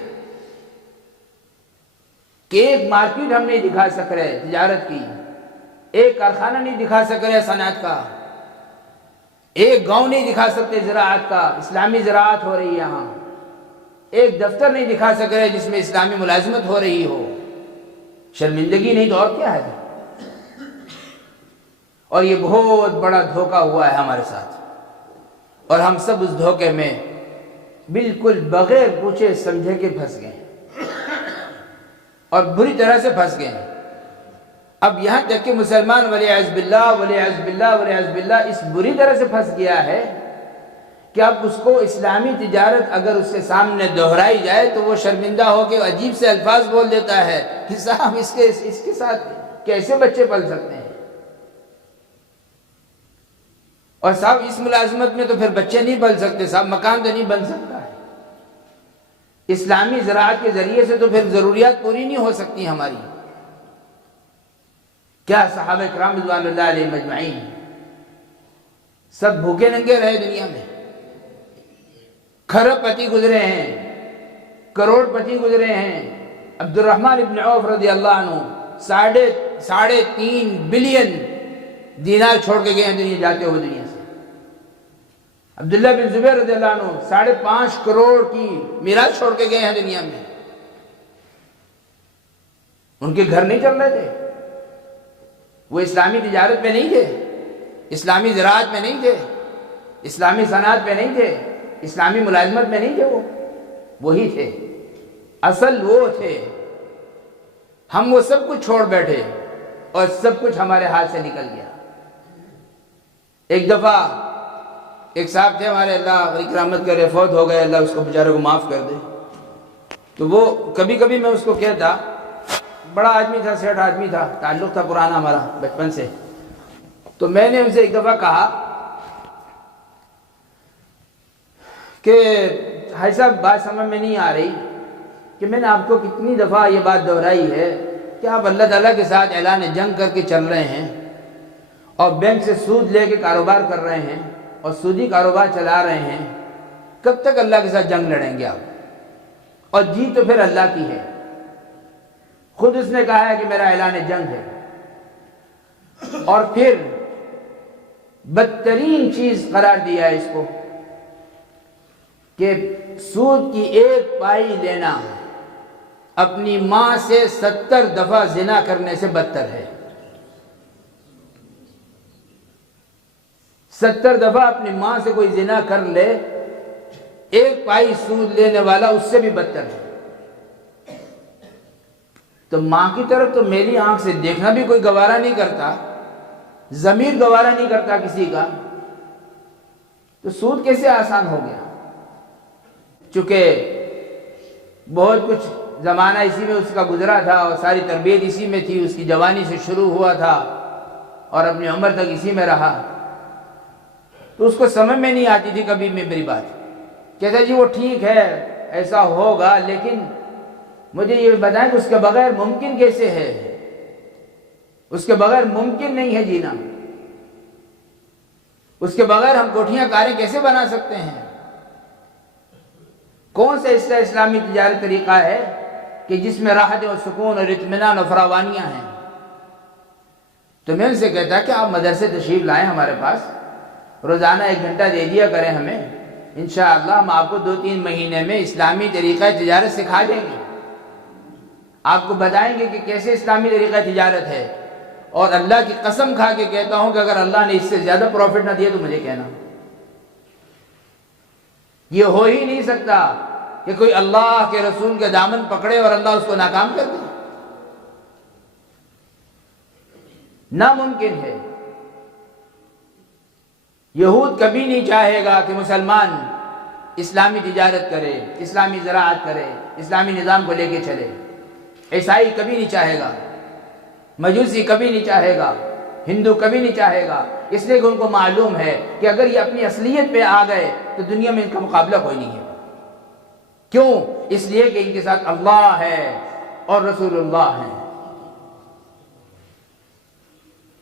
کہ ایک مارکیٹ ہم نہیں دکھا سک رہے تجارت کی، ایک کارخانہ نہیں دکھا سک رہے صنعت کا، ایک گاؤں نہیں دکھا سکتے زراعت کا، اسلامی زراعت ہو رہی ہے یہاں، ایک دفتر نہیں دکھا سک رہے جس میں اسلامی ملازمت ہو رہی ہو. شرمندگی نہیں تو اور کیا ہے؟ اور یہ بہت بڑا دھوکہ ہوا ہے ہمارے ساتھ، اور ہم سب اس دھوکے میں بالکل بغیر پوچھے سمجھے کے پھنس گئے اور بری طرح سے پھنس گئے۔ اب یہاں تک کہ مسلمان والعیاذ باللہ والعیاذ باللہ والعیاذ باللہ اس بری طرح سے پھنس گیا ہے کہ اب اس کو اسلامی تجارت اگر اس کے سامنے دہرائی جائے تو وہ شرمندہ ہو کے عجیب سے الفاظ بول دیتا ہے کہ صاحب اس کے ساتھ کیسے بچے پل سکتے ہیں، اور صاحب اس ملازمت میں تو پھر بچے نہیں پل سکتے، صاحب مکان تو نہیں بن سکتا ہے، اسلامی زراعت کے ذریعے سے تو پھر ضروریات پوری نہیں ہو سکتی ہماری۔ کیا صحابہ کرام رضوان اللہ علیہ مجمعین سب بھوکے ننگے رہے دنیا میں، کھرب پتی گزرے ہیں، کروڑ پتی گزرے ہیں۔ عبد الرحمن ابن عوف رضی اللہ عنہ 3.5 بلین دینار چھوڑ کے گئے ہیں دنیا جاتے ہوئے دنیا سے۔ عبداللہ بن زبیر رضی اللہ عنہ 5.5 کروڑ کی میراث چھوڑ کے گئے ہیں دنیا میں۔ ان کے گھر نہیں چل رہے تھے، وہ اسلامی تجارت میں نہیں تھے، اسلامی زراعت میں نہیں تھے، اسلامی صنعت میں نہیں تھے، اسلامی ملازمت میں نہیں تھے، وہی تھے، اصل وہ تھے۔ ہم وہ سب کچھ چھوڑ بیٹھے اور سب کچھ ہمارے ہاتھ سے نکل گیا۔ ایک دفعہ ایک صاحب تھے ہمارے، اللہ غریق رحمت کرے، فوت ہو گئے، اللہ اس کو بیچارے کو معاف کر دے، تو وہ کبھی کبھی میں اس کو کہتا، بڑا آدمی تھا، سیٹھ آدمی تھا، تعلق تھا پرانا ہمارا بچپن سے، تو میں نے ان سے ایک دفعہ کہا کہ بھائی صاحب بات سمجھ میں نہیں آ رہی کہ میں نے آپ کو کتنی دفعہ یہ بات دہرائی ہے کہ آپ اللہ تعالیٰ کے ساتھ اعلان جنگ کر کے چل رہے ہیں اور بینک سے سود لے کے کاروبار کر رہے ہیں اور سودی کاروبار چلا رہے ہیں، کب تک اللہ کے ساتھ جنگ لڑیں گے آپ؟ اور جیت تو پھر اللہ کی ہے، خود اس نے کہا ہے کہ میرا اعلان جنگ ہے، اور پھر بدترین چیز قرار دیا ہے اس کو کہ سود کی 1 پائی لینا اپنی ماں سے 70 دفعہ زنا کرنے سے بدتر ہے۔ 70 دفعہ اپنی ماں سے کوئی زنا کر لے، 1 پائی سود لینے والا اس سے بھی بدتر ہے۔ تو ماں کی طرف تو میری آنکھ سے دیکھنا بھی کوئی گوارا نہیں کرتا، ضمیر گوارا نہیں کرتا کسی کا، تو سود کیسے آسان ہو گیا؟ چونکہ بہت کچھ زمانہ اسی میں اس کا گزرا تھا اور ساری تربیت اسی میں تھی، اس کی جوانی سے شروع ہوا تھا اور اپنی عمر تک اسی میں رہا، تو اس کو سمجھ میں نہیں آتی تھی کبھی میری بات، کہتا جی وہ ٹھیک ہے ایسا ہوگا، لیکن مجھے یہ بتائیں کہ اس کے بغیر ممکن کیسے ہے؟ اس کے بغیر ممکن نہیں ہے جینا، اس کے بغیر ہم کوٹھیاں کاریں کیسے بنا سکتے ہیں؟ کون سا ایسا اسلامی تجارت طریقہ ہے کہ جس میں راحت و سکون اور اطمینان و فراوانیاں ہیں؟ تو میں ان سے کہتا کہ آپ مدرسے تشریف لائیں ہمارے پاس، روزانہ 1 گھنٹہ دے دیا کریں ہمیں، انشاءاللہ ہم آپ کو 2-3 مہینے میں اسلامی طریقہ تجارت سکھا دیں گے، آپ کو بتائیں گے کہ کیسے اسلامی طریقہ تجارت ہے، اور اللہ کی قسم کھا کے کہتا ہوں کہ اگر اللہ نے اس سے زیادہ پروفٹ نہ دیا تو مجھے کہنا، یہ ہو ہی نہیں سکتا کہ کوئی اللہ کے رسول کے دامن پکڑے اور اللہ اس کو ناکام کر دے، ناممکن ہے۔ یہود کبھی نہیں چاہے گا کہ مسلمان اسلامی تجارت کرے، اسلامی زراعت کرے، اسلامی نظام کو لے کے چلے، عیسائی کبھی نہیں چاہے گا، مجوسی کبھی نہیں چاہے گا، ہندو کبھی نہیں چاہے گا، اس لیے کہ ان کو معلوم ہے کہ اگر یہ اپنی اصلیت پہ آ گئے تو دنیا میں ان کا مقابلہ کوئی نہیں ہے۔ کیوں؟ اس لیے کہ ان کے ساتھ اللہ ہے اور رسول اللہ ہے،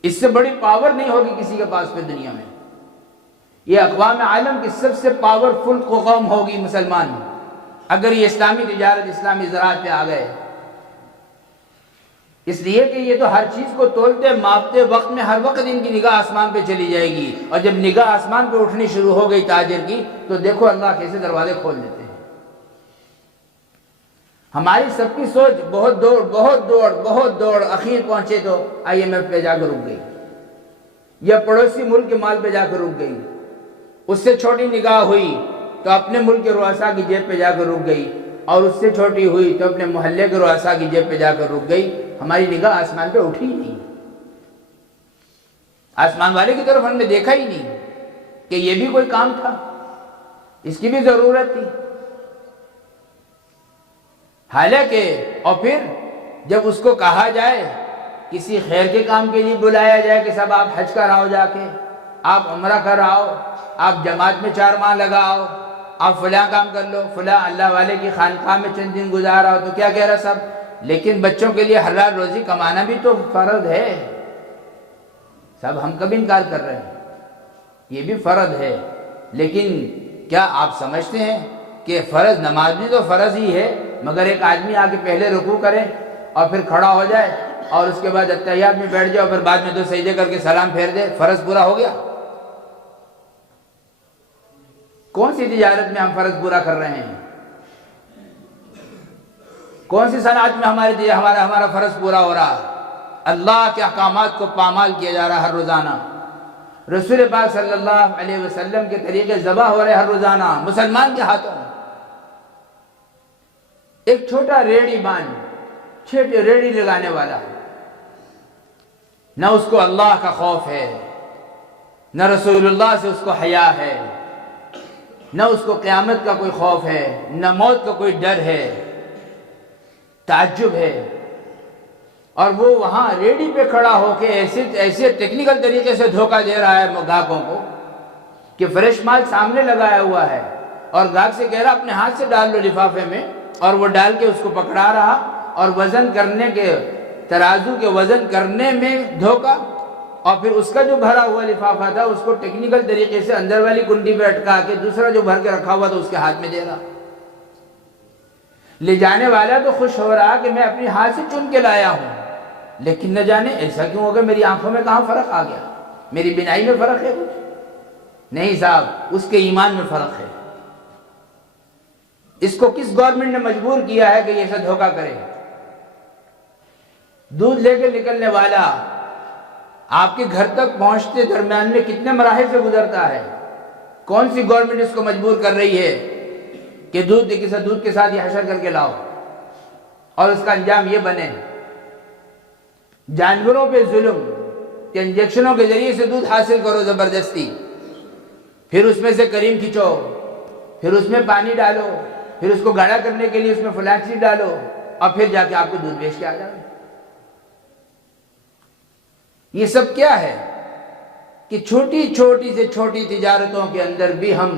اس سے بڑی پاور نہیں ہوگی کسی کے پاس پھر دنیا میں۔ یہ اقوام عالم کی سب سے پاورفل قوم ہوگی مسلمان، اگر یہ اسلامی تجارت، اسلامی زراعت پہ آ گئے، اس لیے کہ یہ تو ہر چیز کو تولتے ماپتے وقت میں ہر وقت ان کی نگاہ آسمان پہ چلی جائے گی، اور جب نگاہ آسمان پہ اٹھنی شروع ہو گئی تاجر کی تو دیکھو اللہ کیسے دروازے کھول دیتے ہیں۔ ہماری سب کی سوچ بہت دوڑ، اخیر پہنچے تو IMF پہ جا کر رک گئی، یا پڑوسی ملک کے مال پہ جا کر رک گئی، اس سے چھوٹی نگاہ ہوئی تو اپنے ملک کے رؤساء کی جیب پہ جا کر رک گئی، اور اس سے چھوٹی ہوئی تو اپنے محلے کے رؤساء کی جیب پہ جا کر رک گئی، ہماری نگاہ آسمان پہ اٹھی ہی نہیں، آسمان والے کی طرف ہم نے دیکھا ہی نہیں کہ یہ بھی کوئی کام تھا، اس کی بھی ضرورت تھی۔ حالانکہ اور پھر جب اس کو کہا جائے کسی خیر کے کام کے لیے بلایا جائے کہ صاحب آپ حج کر آؤ، جا کے آپ عمرہ کر آؤ، آپ جماعت میں 4 ماہ لگاؤ، آپ فلاں کام کر لو، فلاں اللہ والے کی خانقاہ میں چند دن گزار آؤ، تو کیا کہہ رہا صاحب لیکن بچوں کے لیے حلال روزی کمانا بھی تو فرض ہے۔ صاحب ہم کب انکار کر رہے ہیں، یہ بھی فرض ہے، لیکن کیا آپ سمجھتے ہیں کہ فرض نماز بھی تو فرض ہی ہے، مگر ایک آدمی آ کے پہلے رکوع کرے اور پھر کھڑا ہو جائے اور اس کے بعد اتحیات میں بیٹھ جائے اور پھر بعد میں 2 سجدے کر کے سلام پھیر دے، فرض پورا ہو گیا؟ کون سی تجارت میں ہم فرض پورا کر رہے ہیں؟ کون سی صنعت میں ہمارا فرض پورا ہو رہا؟ اللہ کے احکامات کو پامال کیا جا رہا ہر روزانہ، رسول پاک صلی اللہ علیہ وسلم کے طریقے ذبح ہو رہے ہر روزانہ مسلمان کے ہاتھوں۔ ایک چھوٹا ریڑی بان، چھوٹے ریڑی لگانے والا، نہ اس کو اللہ کا خوف ہے، نہ رسول اللہ سے اس کو حیا ہے، نہ اس کو قیامت کا کوئی خوف ہے، نہ موت کا کوئی ڈر ہے، تعجب ہے۔ اور وہ وہاں ریڑی پہ کھڑا ہو کے ایسے ٹیکنیکل طریقے سے دھوکہ دے رہا ہے گاہکوں کو کہ فریش مال سامنے لگایا ہوا ہے اور گاہک سے کہہ رہا اپنے ہاتھ سے ڈال لو لفافے میں، اور وہ ڈال کے اس کو پکڑا رہا، اور وزن کرنے کے ترازو کے وزن کرنے میں دھوکہ، اور پھر اس کا جو بھرا ہوا لفافہ تھا اس کو ٹیکنیکل طریقے سے اندر والی کنڈی پہ اٹکا کے دوسرا جو بھر کے رکھا ہوا تھا اس کے ہاتھ میں دے رہا۔ لے جانے والا تو خوش ہو رہا کہ میں اپنی ہاتھ سے چن کے لایا ہوں، لیکن نہ جانے ایسا کیوں ہوگا، میری آنکھوں میں کہاں فرق آ گیا، میری بینائی میں فرق ہے کچھ نہیں صاحب، اس کے ایمان میں فرق ہے۔ اس کو کس گورنمنٹ نے مجبور کیا ہے کہ یہ ایسا دھوکہ کرے؟ دودھ لے کے نکلنے والا آپ کے گھر تک پہنچتے درمیان میں کتنے مراحل سے گزرتا ہے؟ کون سی گورنمنٹ اس کو مجبور کر رہی ہے کہ دودھ کے ساتھ یہ حشر کر کے لاؤ اور اس کا انجام یہ بنے؟ جانوروں پہ ظلم کہ انجیکشنوں کے ذریعے سے دودھ حاصل کرو زبردستی، پھر اس میں سے کریم کھینچو، پھر اس میں پانی ڈالو، پھر اس کو گاڑھا کرنے کے لیے اس میں فلاں چیز ڈالو، اور پھر جا کے آپ کو دودھ بیچ کے آ جائے۔ یہ سب کیا ہے کہ چھوٹی چھوٹی سے چھوٹی تجارتوں کے اندر بھی ہم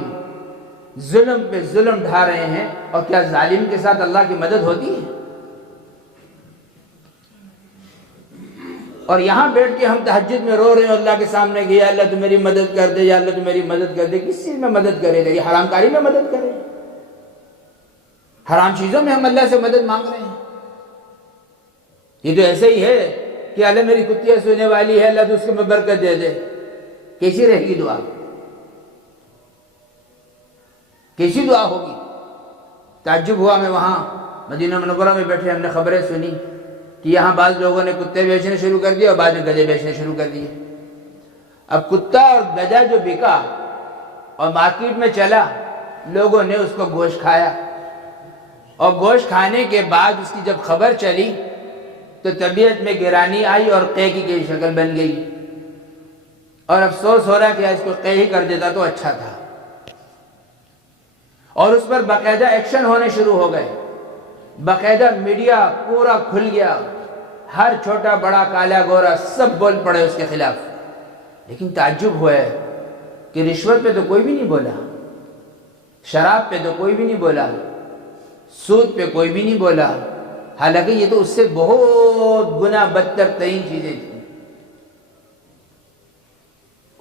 ظلم پہ ظلم ڈھا رہے ہیں، اور کیا ظالم کے ساتھ اللہ کی مدد ہوتی ہے؟ اور یہاں بیٹھ کے ہم تہجد میں رو رہے ہیں اللہ کے سامنے کہ یا اللہ تو میری مدد کر دے، یا اللہ تو میری مدد کر دے۔ کس چیز میں مدد کرے؟ تیری حرام کاری میں مدد کرے؟ حرام چیزوں میں ہم اللہ سے مدد مانگ رہے ہیں؟ یہ تو ایسے ہی ہے کہ اللہ میری کتیاں سونے والی ہے، اللہ تو اس کو میں برکت دے دے۔ کیسی رہے گی دعا؟ کیسی دعا ہوگی؟ تعجب ہوا، میں وہاں مدینہ منورہ میں بیٹھے ہم نے خبریں سنی کہ یہاں بعض لوگوں نے کتے بیچنے شروع کر دیے اور بعض نے گدھے بیچنے شروع کر دیے۔ اب کتا اور گدھا جو بکا اور مارکیٹ میں چلا، لوگوں نے اس کو گوشت کھایا، اور گوشت کھانے کے بعد اس کی جب خبر چلی تو طبیعت میں گرانی آئی اور قحطی کی شکل بن گئی، اور افسوس ہو رہا کہ اس کو قحطی کر دیتا تو اچھا تھا۔ اور اس پر باقاعدہ ایکشن ہونے شروع ہو گئے، باقاعدہ میڈیا پورا کھل گیا، ہر چھوٹا بڑا کالا گورا سب بول پڑے اس کے خلاف۔ لیکن تعجب ہوا ہے کہ رشوت پہ تو کوئی بھی نہیں بولا، شراب پہ تو کوئی بھی نہیں بولا، سود پہ کوئی بھی نہیں بولا، حالانکہ یہ تو اس سے بہت گنا بدتر ترین چیزیں تھیں۔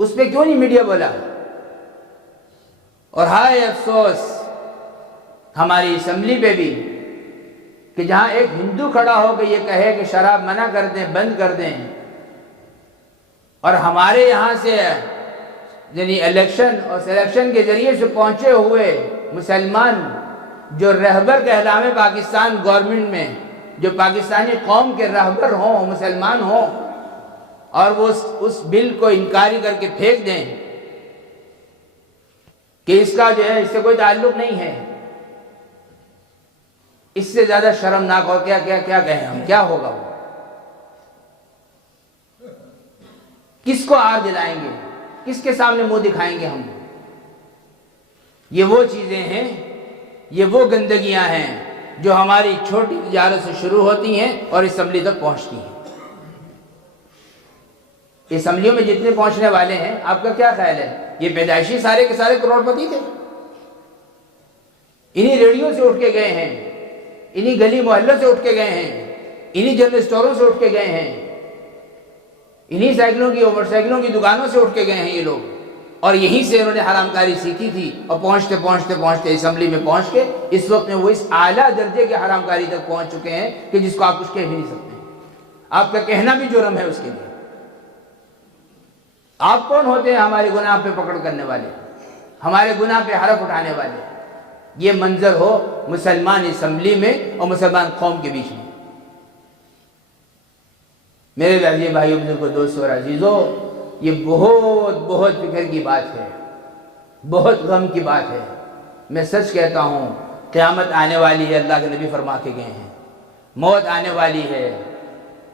اس پہ کیوں نہیں میڈیا بولا؟ اور ہائے افسوس ہماری اسمبلی پہ بھی کہ جہاں ایک ہندو کھڑا ہو کے یہ کہے کہ شراب منع کر دیں، بند کر دیں، اور ہمارے یہاں سے یعنی الیکشن اور سلیکشن کے ذریعے سے پہنچے ہوئے مسلمان جو رہبر کہلامے پاکستان گورنمنٹ میں، جو پاکستانی قوم کے رہبر ہوں، مسلمان ہوں، اور وہ اس بل کو انکاری کر کے پھینک دیں کہ اس کا جو ہے اس سے کوئی تعلق نہیں ہے، اس سے زیادہ شرمناک ہو کیا کہیں ہم، کیا ہوگا وہ؟ کس کو آر دلائیں گے؟ کس کے سامنے منہ دکھائیں گے ہم؟ یہ وہ چیزیں ہیں، یہ وہ گندگیاں ہیں جو ہماری چھوٹی تجارت سے شروع ہوتی ہیں اور اسمبلی تک پہنچتی ہیں۔ اسمبلیوں میں جتنے پہنچنے والے ہیں، آپ کا کیا خیال ہے؟ یہ پیدائشی سارے کے سارے کروڑ پتی تھے؟ انہی ریڈیو سے اٹھ کے گئے ہیں، انہی گلی محلوں سے اٹھ کے گئے ہیں، انہی جنرل اسٹوروں سے اٹھ کے گئے ہیں، انہی سائیکلوں کی اور موٹر سائیکلوں کی دکانوں سے اٹھ کے گئے ہیں یہ لوگ، اور یہیں سے انہوں نے حرام کاری سیکھی تھی، اور پہنچتے اسمبلی میں پہنچ کے اس وقت میں وہ اس اعلیٰ درجے کے حرام کاری تک پہنچ چکے ہیں کہ جس کو آپ کچھ کہہ بھی نہیں سکتے۔ آپ کا کہنا بھی جرم ہے اس کے لیے۔ آپ کون ہوتے ہیں ہمارے گناہ پہ پکڑ کرنے والے، ہمارے گناہ پہ حرف اٹھانے والے؟ یہ منظر ہو مسلمان اسمبلی میں اور مسلمان قوم کے بیچ میں۔ میرے عزیز بھائیوں، بزرگوں، دوستوں اور عزیزوں، یہ بہت فکر کی بات ہے، بہت غم کی بات ہے۔ میں سچ کہتا ہوں، قیامت آنے والی ہے، اللہ کے نبی فرما کے گئے ہیں، موت آنے والی ہے۔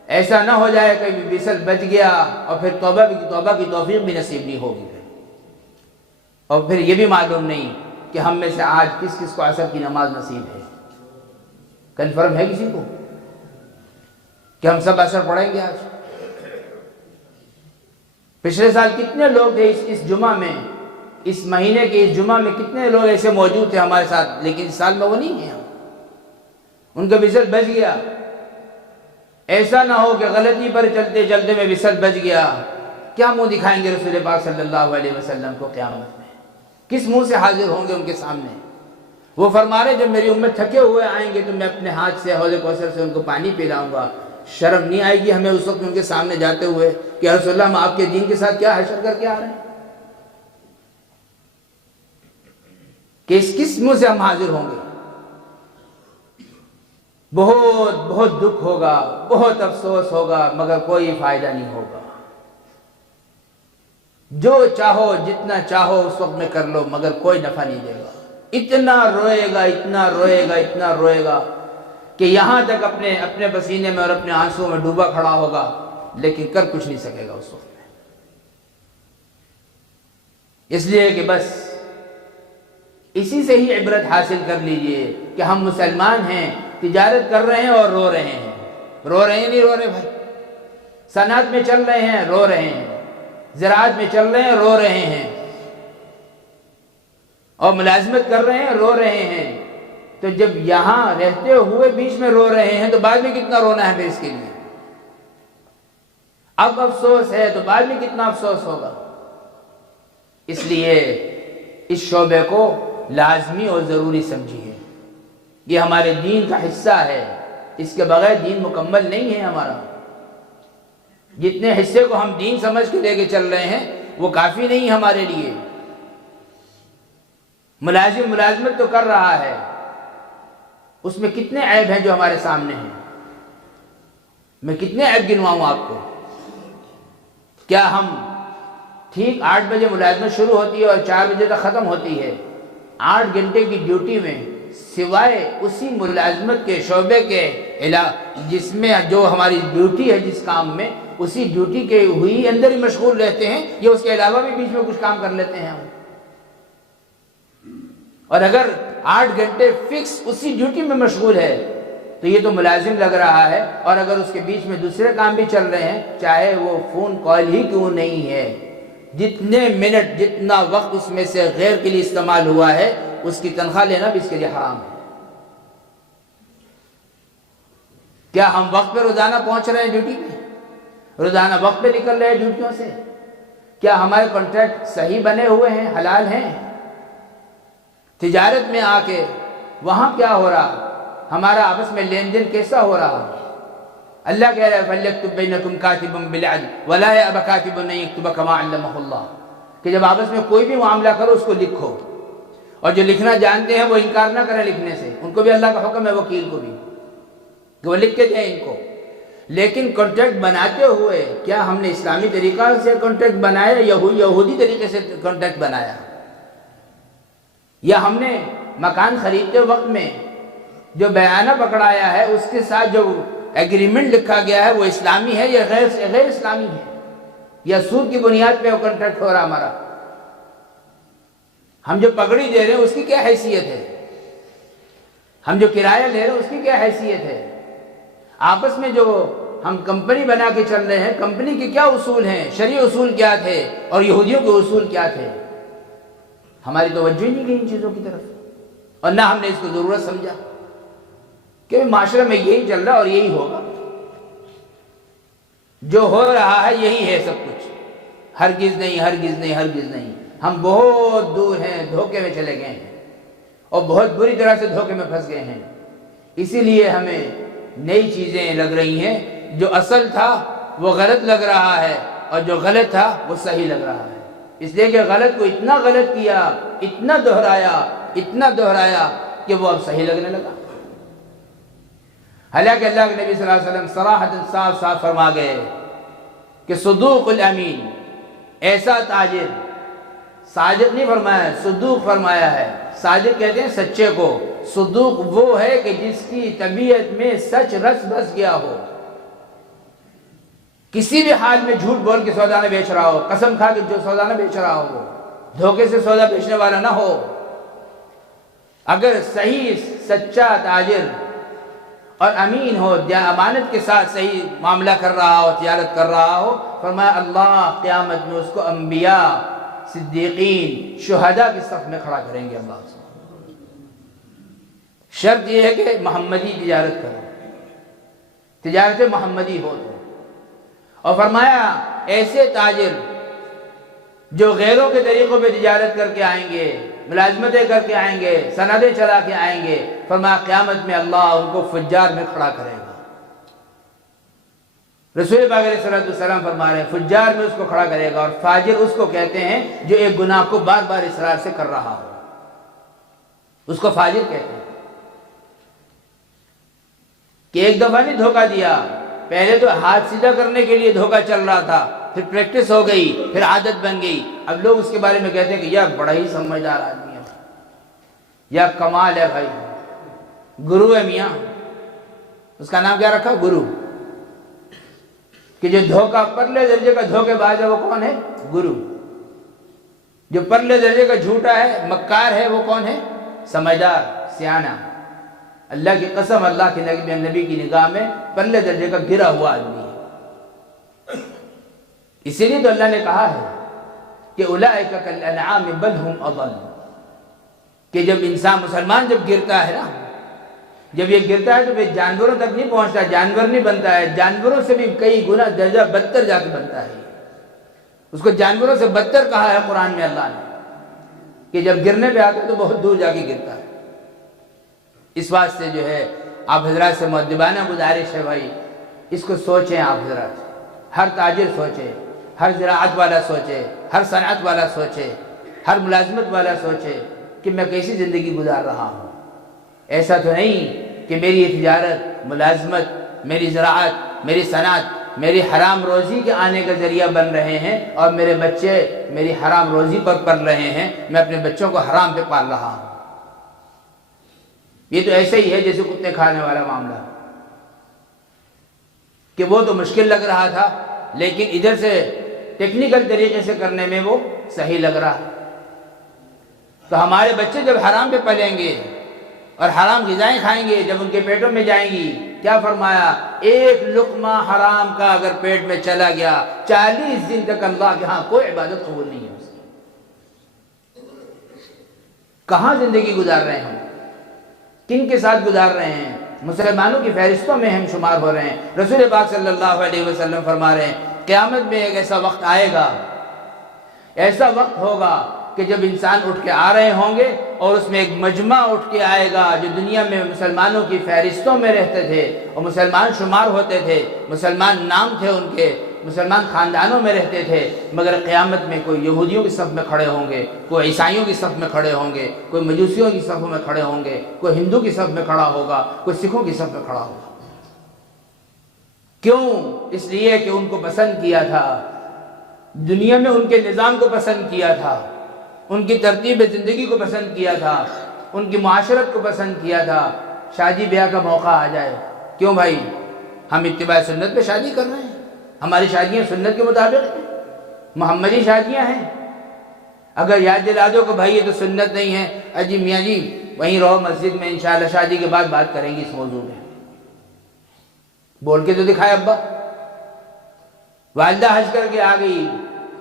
ایسا نہ ہو جائے کہ وصل بچ گیا اور پھر توبہ کی توفیق بھی نصیب نہیں ہوگی، اور پھر یہ بھی معلوم نہیں کہ ہم میں سے آج کس کس کو عصر کی نماز نصیب ہے۔ کنفرم ہے کسی کو کہ ہم سب عصر پڑھیں گے آج؟ پچھلے سال کتنے لوگ تھے اس جمعہ میں، اس مہینے کے اس جمعہ میں کتنے لوگ ایسے موجود تھے ہمارے ساتھ، لیکن اس سال میں وہ نہیں ہیں، ان کا وصل بچ گیا۔ ایسا نہ ہو کہ غلطی پر چلتے چلتے میں وصل بچ گیا، کیا منہ دکھائیں گے رسول پاک صلی اللہ علیہ وسلم کو قیامت میں؟ کس منہ سے حاضر ہوں گے ان کے سامنے؟ وہ فرما رہے جب میری امت تھکے ہوئے آئیں گے تو میں اپنے ہاتھ سے حوض کوثر سے ان کو پانی پلاؤں گا۔ شرم نہیں آئے گی ہمیں اس وقت ان کے سامنے جاتے ہوئے کہ یا رسول اللہ ہم آپ کے دین کے ساتھ کیا حشر کر کے آ رہے ہیں؟ کہ کس منہ سے ہم حاضر ہوں گے؟ بہت دکھ ہوگا، بہت افسوس ہوگا، مگر کوئی فائدہ نہیں ہوگا۔ جو چاہو جتنا چاہو اس وقت میں کر لو، مگر کوئی نفع نہیں دے گا۔ اتنا روئے گا، اتنا روئے گا، اتنا روئے گا کہ یہاں تک اپنے پسینے میں اور اپنے آنسوں میں ڈوبا کھڑا ہوگا، لیکن کر کچھ نہیں سکے گا اس وقت میں۔ اس لیے کہ بس اسی سے ہی عبرت حاصل کر لیجئے کہ ہم مسلمان ہیں، تجارت کر رہے ہیں اور رو رہے ہیں۔ رو رہے ہیں نہیں رو رہے بھائی، صنعت میں چل رہے ہیں، رو رہے ہیں، زراعت میں چل رہے ہیں، رو رہے ہیں، اور ملازمت کر رہے ہیں، رو رہے ہیں۔ تو جب یہاں رہتے ہوئے بیچ میں رو رہے ہیں تو بعد میں کتنا رونا ہے پھر اس کے لیے؟ اب افسوس ہے تو بعد میں کتنا افسوس ہوگا؟ اس لیے اس شعبے کو لازمی اور ضروری سمجھیے، یہ ہمارے دین کا حصہ ہے، اس کے بغیر دین مکمل نہیں ہے ہمارا۔ جتنے حصے کو ہم دین سمجھ کے لے کے چل رہے ہیں وہ کافی نہیں ہمارے لیے۔ ملازم ملازمت تو کر رہا ہے، اس میں کتنے عیب ہیں جو ہمارے سامنے ہیں؟ میں کتنے عیب گنواؤں آپ کو؟ کیا ہم ٹھیک 8 بجے ملازمت شروع ہوتی ہے اور 4 بجے تک ختم ہوتی ہے، 8 گھنٹے کی ڈیوٹی میں سوائے اسی ملازمت کے شعبے کے جس میں جو ہماری ڈیوٹی ہے جس کام میں، اسی ڈیوٹی کے ہوئی اندر ہی مشغول رہتے ہیں، یا اس کے علاوہ بھی بیچ میں کچھ کام کر لیتے ہیں ہم؟ اور اگر 8 گھنٹے فکس اسی ڈیوٹی میں مشغول ہے تو یہ تو ملازم لگ رہا ہے، اور اگر اس کے بیچ میں دوسرے کام بھی چل رہے ہیں، چاہے وہ فون کال ہی کیوں نہیں ہے، جتنے منٹ جتنا وقت اس میں سے غیر کے لیے استعمال ہوا ہے اس کی تنخواہ لینا بھی اس کے لیے حرام ہے۔ کیا ہم وقت پہ روزانہ پہنچ رہے ہیں ڈیوٹی پہ؟ روزانہ وقت پہ نکل رہے ہیں ڈیوٹیوں سے؟ کیا ہمارے کانٹریکٹ صحیح بنے ہوئے ہیں، حلال ہیں؟ تجارت میں آ کے وہاں کیا ہو رہا؟ ہمارا آپس میں لین دین کیسا ہو رہا؟ اللہ کہہ رہا ہے فَلْيَكْتُبْ بَيْنَكُمْ كَاتِبٌ بِالْعَدْلِ وَلَا يَأْبَ كَاتِبٌ أَن يَكْتُبَ كَمَا عَلَّمَهُ اللَّهُ، کہ جب آپس میں کوئی بھی معاملہ کرو اس کو لکھو، اور جو لکھنا جانتے ہیں وہ انکار نہ کریں لکھنے سے، ان کو بھی اللہ کا حکم ہے، وکیل کو بھی، کہ وہ لکھ کے دیں ان کو۔ لیکن کانٹیکٹ بناتے ہوئے کیا ہم نے اسلامی طریقہ سے کانٹیکٹ بنایا یا یہودی طریقے سے کانٹیکٹ بنایا؟ یا ہم نے مکان خریدتے وقت میں جو بیانہ پکڑایا ہے اس کے ساتھ جو ایگریمنٹ لکھا گیا ہے وہ اسلامی ہے یا غیر اسلامی ہے؟ یا سود کی بنیاد پہ وہ کانٹریکٹ ہو رہا ہمارا؟ ہم جو پگڑی دے رہے ہیں اس کی کیا حیثیت ہے؟ ہم جو کرایہ لے رہے ہیں اس کی کیا حیثیت ہے؟ آپس میں جو ہم کمپنی بنا کے چل رہے ہیں، کمپنی کے کیا اصول ہیں؟ شرعی اصول کیا تھے اور یہودیوں کے اصول کیا تھے؟ ہماری توجہ ہی نہیں گئی ان چیزوں کی طرف، اور نہ ہم نے اس کو ضرورت سمجھا کہ معاشرے میں یہی چل رہا اور یہی ہوگا، جو ہو رہا ہے یہی ہے سب کچھ۔ ہرگز نہیں، ہرگز نہیں، ہرگز نہیں۔ ہم بہت دور ہیں، دھوکے میں چلے گئے ہیں اور بہت بری طرح سے دھوکے میں پھنس گئے ہیں۔ اسی لیے ہمیں نئی چیزیں لگ رہی ہیں، جو اصل تھا وہ غلط لگ رہا ہے اور جو غلط تھا وہ صحیح لگ رہا ہے، اس لیے کہ غلط کو اتنا غلط کیا، اتنا دہرایا کہ وہ اب صحیح لگنے لگا۔ حالانکہ اللہ کے نبی صلی اللہ علیہ وسلم صراحت صاف فرما گئے کہ صدوق الامین، ایسا تاجر، صادق نہیں فرمایا ہے، صدوق فرمایا ہے۔ صادق کہتے ہیں سچے کو، صدوق وہ ہے کہ جس کی طبیعت میں سچ رس بس گیا ہو، کسی بھی حال میں جھوٹ بول کے سودا نہ بیچ رہا ہو، قسم کھا کے جو سودا نہ بیچ رہا ہو، دھوکے سے سودا بیچنے والا نہ ہو۔ اگر صحیح سچا تاجر اور امین ہو، امانت کے ساتھ صحیح معاملہ کر رہا ہو، تجارت کر رہا ہو، فرمایا اللہ قیامت میں اس کو انبیاء، صدیقین، شہداء کی صف میں کھڑا کریں گے اللہ سے۔ شرط یہ ہے کہ محمدی تجارت کرو، تجارت محمدی ہو تو۔ اور فرمایا ایسے تاجر جو غیروں کے طریقوں پہ تجارت کر کے آئیں گے، ملازمتیں کر کے آئیں گے، سندیں چلا کے آئیں گے، فرمایا قیامت میں اللہ ان کو فجار میں کھڑا کرے گا۔ رسول پاک علیہ السلام فرما رہے ہیں فجار میں اس کو کھڑا کرے گا، اور فاجر اس کو کہتے ہیں جو ایک گناہ کو بار بار اصرار سے کر رہا ہو، اس کو فاجر کہتے ہیں۔ کہ ایک دفعہ نہیں دھوکہ دیا، پہلے تو ہاتھ سیدھا کرنے کے لیے دھوکہ چل رہا تھا، پھر پریکٹس ہو گئی، پھر عادت بن گئی، اب لوگ اس کے بارے میں کہتے ہیں کہ یا بڑا ہی سمجھدار آدمی ہے، یا کمال ہے بھائی، گرو ہے میاں۔ اس کا نام کیا رکھا؟ گرو۔ کہ جو دھوکہ پرلے درجے کا دھوکے باز ہے وہ کون ہے؟ گرو۔ جو پرلے درجے کا جھوٹا ہے، مکار ہے، وہ کون ہے؟ سمجھدار، سیانہ۔ اللہ کی قسم، اللہ کے نبی کی نگاہ میں پرلے درجے کا گرا ہوا آدمی ہے۔ اسی لیے تو اللہ نے کہا ہے کہ اولئک کالانعام بل ہم اضل، کہ جب انسان مسلمان جب گرتا ہے نا، جب یہ گرتا ہے تو پھر جانوروں تک نہیں پہنچتا، جانور نہیں بنتا ہے، جانوروں سے بھی کئی گنا درجہ بدتر جا کے بنتا ہے۔ اس کو جانوروں سے بدتر کہا ہے قرآن میں اللہ نے، کہ جب گرنے پہ آتا ہے تو بہت دور جا کے گرتا ہے۔ اس واسطے جو ہے آپ حضرات سے مؤدبانہ گزارش ہے بھائی، اس کو سوچیں آپ حضرات، ہر تاجر سوچے، ہر زراعت والا سوچے، ہر صنعت والا سوچے، ہر ملازمت والا سوچے کہ میں کیسی زندگی گزار رہا ہوں۔ ایسا تو نہیں کہ میری یہ تجارت، ملازمت، میری زراعت، میری صنعت میری حرام روزی کے آنے کا ذریعہ بن رہے ہیں، اور میرے بچے میری حرام روزی پر پل رہے ہیں، میں اپنے بچوں کو حرام پہ پال رہا ہوں۔ یہ تو ایسے ہی ہے جیسے کتے کھانے والا معاملہ، کہ وہ تو مشکل لگ رہا تھا لیکن ادھر سے ٹیکنیکل طریقے سے کرنے میں وہ صحیح لگ رہا۔ تو ہمارے بچے جب حرام پہ پلیں گے اور حرام غذائیں کھائیں گے، جب ان کے پیٹوں میں جائیں گی، کیا فرمایا؟ ایک لقمہ حرام کا اگر پیٹ میں چلا گیا 40 دن تک اللہ کے ہاں کوئی عبادت قبول نہیں ہے اس کی۔ کہاں زندگی گزار رہے ہیں ہم؟ کن کے ساتھ گزار رہے ہیں؟ مسلمانوں کی فہرستوں میں ہم شمار ہو رہے ہیں۔ رسول پاک صلی اللہ علیہ وسلم فرما رہے ہیں قیامت میں ایک ایسا وقت آئے گا، ایسا وقت ہوگا کہ جب انسان اٹھ کے آ رہے ہوں گے اور اس میں ایک مجمع اٹھ کے آئے گا جو دنیا میں مسلمانوں کی فہرستوں میں رہتے تھے اور مسلمان شمار ہوتے تھے، مسلمان نام تھے ان کے، مسلمان خاندانوں میں رہتے تھے، مگر قیامت میں کوئی یہودیوں کی صف میں کھڑے ہوں گے، کوئی عیسائیوں کی صف میں کھڑے ہوں گے، کوئی مجوسیوں کی صف میں کھڑے ہوں گے، کوئی ہندو کی صف میں کھڑا ہوگا، کوئی سکھوں کی صف میں کھڑا ہوگا۔ کیوں؟ اس لیے کہ ان کو پسند کیا تھا، دنیا میں ان کے نظام کو پسند کیا تھا، ان کی ترتیب زندگی کو پسند کیا تھا، ان کی معاشرت کو پسند کیا تھا۔ شادی بیاہ کا موقع آ جائے، کیوں بھائی؟ ہم اتباع سنت پہ شادی کر رہے ہیں، ہماری شادیاں سنت کے مطابق ہیں، محمدی شادیاں ہیں۔ اگر یاد دلا دو کہ بھائی یہ تو سنت نہیں ہے، اجی میاں جی وہیں رہو مسجد میں، انشاءاللہ شادی کے بعد بات کریں گے اس موضوع میں۔ بول کے تو دکھائے ابا۔ والدہ حج کر کے آ گئی،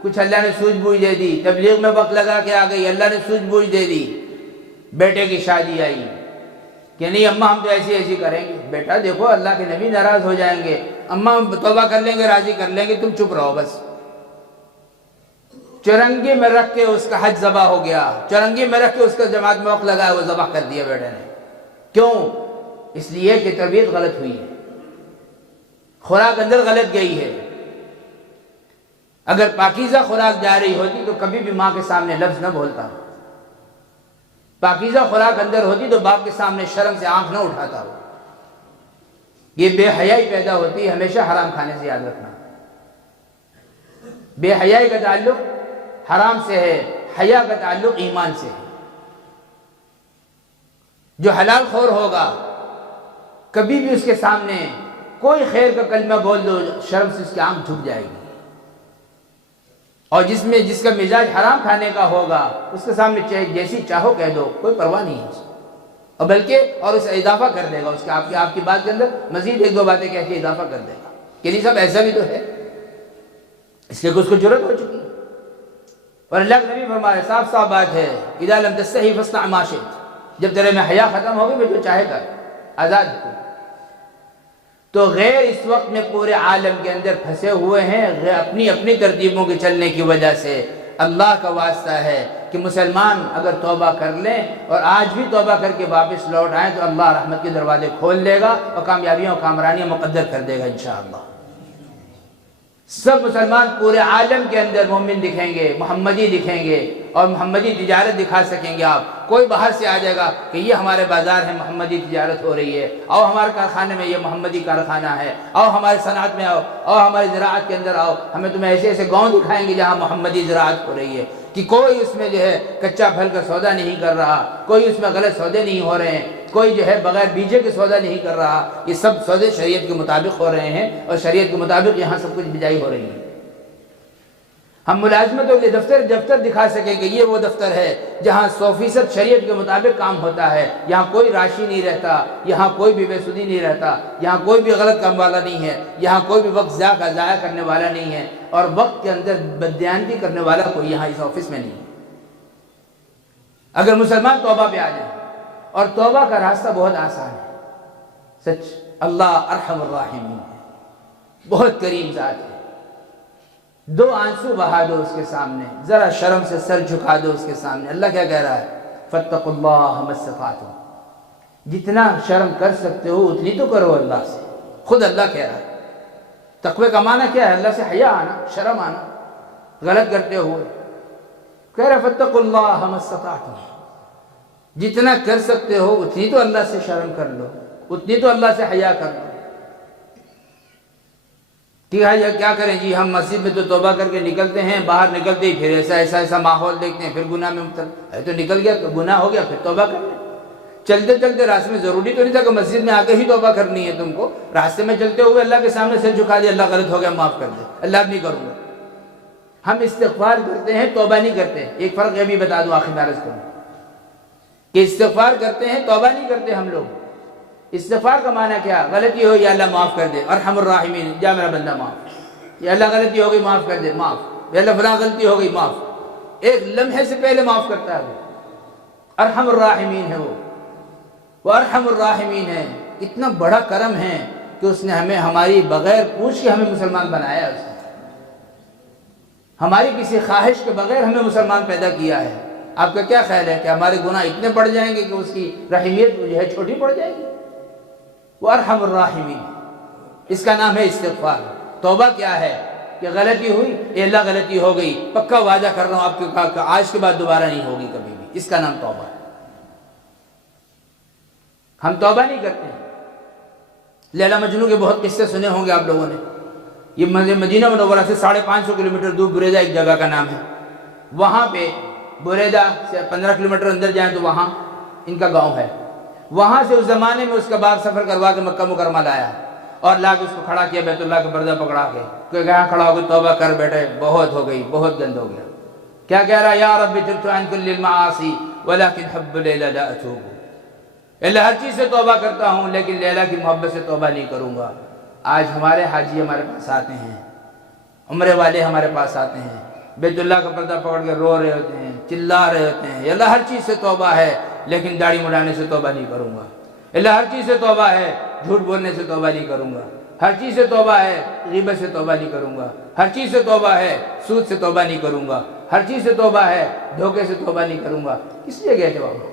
کچھ اللہ نے سوجھ بوجھ دے دی، تبلیغ میں وقت لگا کے آ گئی، اللہ نے سوجھ بوجھ دے دی۔ بیٹے کی شادی آئی کہ نہیں اماں ہم تو ایسی کریں گے۔ بیٹا دیکھو اللہ کے نبی ناراض ہو جائیں گے، اماں ہم توبہ کر لیں گے، راضی کر لیں گے، تم چپ رہو بس۔ چرنگی میں رکھ کے اس کا حج ذبح ہو گیا، چرنگی میں رکھ کے اس کا جماعت میں وقت لگایا، وہ ذبح کر دیا بیٹے نے۔ کیوں؟ اس لیے کہ تربیت غلط ہوئی ہے، خوراک اندر غلط گئی ہے۔ اگر پاکیزہ خوراک جا رہی ہوتی تو کبھی بھی ماں کے سامنے لفظ نہ بولتا، پاکیزہ خوراک اندر ہوتی تو باپ کے سامنے شرم سے آنکھ نہ اٹھاتا ہو۔ یہ بے حیائی پیدا ہوتی ہے ہمیشہ حرام کھانے سے، یاد رکھنا۔ بے حیائی کا تعلق حرام سے ہے، حیا کا تعلق ایمان سے ہے۔ جو حلال خور ہوگا کبھی بھی اس کے سامنے کوئی خیر کا کلمہ بول دو، شرم سے اس کی آنکھ جھک جائے گی۔ اور جس کا مزاج حرام کھانے کا ہوگا اس کے سامنے جیسی چاہو کہہ دو، کوئی پرواہ نہیں ہے اس کو، اور بلکہ اور اسے اضافہ کر دے گا، اس کے آپ کی بات کے اندر مزید ایک دو باتیں کہہ کے اضافہ کر دے گا کہ نہیں صاحب ایسا بھی تو ہے، اس لیے کہ اس کو جرأت ہو چکی ہے۔ اور اللہ کے نبی فرمائے صاف بات ہے، اذا لم تستحی فاصنع ما شئت، جب تیرے میں حیا ختم ہوگی میں جو چاہے کر، آزاد ہو۔ تو غیر اس وقت میں پورے عالم کے اندر پھنسے ہوئے ہیں اپنی ترتیبوں کے چلنے کی وجہ سے۔ اللہ کا واسطہ ہے کہ مسلمان اگر توبہ کر لیں اور آج بھی توبہ کر کے واپس لوٹ آئیں تو اللہ رحمت کے دروازے کھول دے گا اور کامیابیاں اور کامرانیاں مقدر کر دے گا انشاءاللہ۔ سب مسلمان پورے عالم کے اندر مومن دکھیں گے، محمدی دکھیں گے، اور محمدی تجارت دکھا سکیں گے آپ۔ کوئی باہر سے آ جائے گا کہ یہ ہمارے بازار ہے، محمدی تجارت ہو رہی ہے، آؤ ہمارے کارخانے میں یہ محمدی کارخانہ ہے، آؤ ہمارے صنعت میں آؤ، آؤ ہماری زراعت کے اندر آؤ، ہمیں تمہیں ایسے گاؤں دکھائیں گے جہاں محمدی زراعت ہو رہی ہے، کہ کوئی اس میں جو ہے کچا پھل کا سودا نہیں کر رہا، کوئی اس میں غلط سودے نہیں ہو رہے ہیں، کوئی جو ہے بغیر بیجے کے سودا نہیں کر رہا، یہ سب سودے شریعت کے مطابق ہو رہے ہیں، اور شریعت کے مطابق یہاں سب کچھ بجائی ہو رہی ہے۔ ہم ملازمتوں کے دفتر دکھا سکیں کہ یہ وہ دفتر ہے جہاں 100% شریعت کے مطابق کام ہوتا ہے، یہاں کوئی راشی نہیں رہتا، یہاں کوئی بھی بے سودی نہیں رہتا، یہاں کوئی بھی غلط کام والا نہیں ہے، یہاں کوئی بھی وقت ضائع کرنے والا نہیں ہے، اور وقت کے اندر بددیانتی کرنے والا کوئی یہاں اس آفس میں نہیں ہے۔ اگر مسلمان توبہ پہ آ جائیں، اور توبہ کا راستہ بہت آسان ہے، سچ اللہ ارحم الراحمین ہے، بہت کریم ذات ہے۔ 2 آنسو بہا دو اس کے سامنے، ذرا شرم سے سر جھکا دو اس کے سامنے۔ اللہ کیا کہہ رہا ہے؟ فاتقوا اللہ ما استطعتم، جتنا شرم کر سکتے ہو اتنی تو کرو اللہ سے۔ خود اللہ کہہ رہا ہے۔ تقوی کا معنی کیا ہے؟ اللہ سے حیا آنا، شرم آنا غلط کرتے ہوئے۔ کہہ رہا ہے فاتقوا اللہ ما استطعتم، جتنا کر سکتے ہو اتنی تو اللہ سے شرم کر لو، اتنی تو اللہ سے حیا کر لو۔ ٹھیک ہے کیا کریں جی، ہم مسجد میں تو توبہ کر کے نکلتے ہیں، باہر نکلتے ہی پھر ایسا ماحول دیکھتے ہیں، پھر گناہ میں مبتلا ہے، تو نکل گیا تو گناہ ہو گیا، پھر توبہ کر لیں۔ چلتے چلتے راستے میں ضروری تو نہیں تھا کہ مسجد میں آ کے ہی توبہ کرنی ہے تم کو، راستے میں چلتے ہوئے اللہ کے سامنے سر جھکا دیا، اللہ غلط ہو گیا معاف کر دے، اللہ اب نہیں کروں گا۔ ہم استغفار کرتے ہیں، توبہ نہیں کرتے۔ ایک فرق یہ بھی بتا دوں آخر عرض کروں کہ استغفار کرتے ہیں، توبہ نہیں کرتے ہم لوگ۔ استغفار کا معنی کیا؟ غلطی ہو یا اللہ معاف کر دے، ارحم الراحمین، جا میرا بندہ معاف، یا اللہ غلطی ہو گئی معاف کر دے، معاف، یا اللہ فلاں غلطی ہو گئی معاف، ایک لمحے سے پہلے معاف کرتا ہے وہ، ارحم الراحمین ہے وہ ارحم الراحمین ہے۔ اتنا بڑا کرم ہے کہ اس نے ہمیں ہماری بغیر پوچھ کے ہمیں مسلمان بنایا ہے، اس نے ہماری کسی خواہش کے بغیر ہمیں مسلمان پیدا کیا ہے۔ آپ کا کیا خیال ہے کہ ہمارے گناہ اتنے بڑھ جائیں گے کہ اس کی رحمیت جو ہے چھوٹی پڑ جائے گی؟ وہ ارحم الراحمین، اس کا نام ہے استغفار۔ توبہ کیا ہے کہ غلطی ہوئی، اے اللہ غلطی ہو گئی، پکا وعدہ کر رہا ہوں آپ کے آج کے بعد دوبارہ نہیں ہوگی کبھی بھی، اس کا نام توبہ ہے۔ ہم توبہ نہیں کرتے ہیں، لیلا مجنوں کے بہت قصے سنے ہوں گے آپ لوگوں نے. یہ مدینہ منورہ سے 550 کلومیٹر دور بریدہ ایک جگہ کا نام ہے. وہاں پہ بریدہ سے 15 کلومیٹر اندر جائیں تو وہاں ان کا گاؤں ہے. وہاں سے اس زمانے میں اس کا باپ سفر کروا کے مکہ مکرمہ لایا اور لا کے اس کو کھڑا کیا بیت اللہ کا پردہ پکڑا کے کہ یہاں کھڑا ہو کے توبہ کر بیٹھے، بہت ہو گئی، بہت گند ہو گیا. کیا کہہ رہا؟ یا رب تبت عن کل المعاصی ولکن حب لیلا لا اتوب. اللہ ہر چیز سے توبہ کرتا ہوں لیکن لیلا کی محبت سے توبہ نہیں کروں گا. آج ہمارے حاجی ہمارے پاس آتے ہیں، عمرے والے ہمارے پاس آتے ہیں، بیت اللہ کا پردہ پکڑ کے رو رہے ہوتے ہیں، چلا رہے ہوتے ہیں، یا اللہ ہر چیز سے توبہ ہے لیکن داڑھی مڈانے سے توبہ نہیں کروں گا. اللہ ہر چیز سے توبہ ہے، جھوٹ بولنے سے توبہ نہیں کروں گا. ہر چیز سے توبہ ہے، غیبت سے توبہ نہیں کروں گا. ہر چیز سے توبہ ہے، سود سے توبہ نہیں کروں گا. ہر چیز سے توبہ ہے، دھوکے سے توبہ نہیں کروں گا. کس لیے گئے تھے بابا؟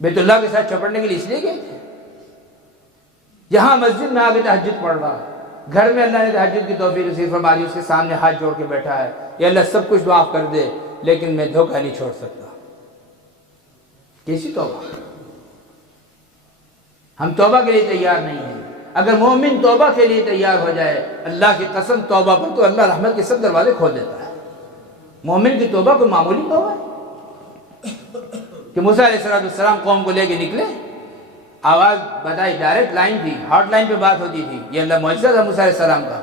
بیت اللہ کے ساتھ چپڑنے کے لیے اس لیے گئے تھے؟ جہاں مسجد میں آگے تہجد پڑھ رہا، گھر میں اللہ نے تہجد کی توفیق نصیب فرما دی، اس کے سامنے ہاتھ جوڑ کے بیٹھا ہے، یا اللہ سب کچھ معاف کر دے لیکن میں دھوکہ نہیں چھوڑ سکتا. کیسی توبہ؟ ہم توبہ کے لیے تیار نہیں ہیں. اگر مومن توبہ کے لیے تیار ہو جائے، اللہ کی قسم توبہ پر تو اللہ رحمت کے سب دروازے کھول دیتا ہے. مومن کی توبہ کوئی معمولی توبہ ہے کہ موسیٰ علیہ السلام قوم کو لے کے نکلے، آواز بتائی، ڈائریکٹ لائن تھی، ہاٹ لائن پہ بات ہوتی تھی. یہ اللہ معجزہ تھا موسیٰ علیہ السلام کا،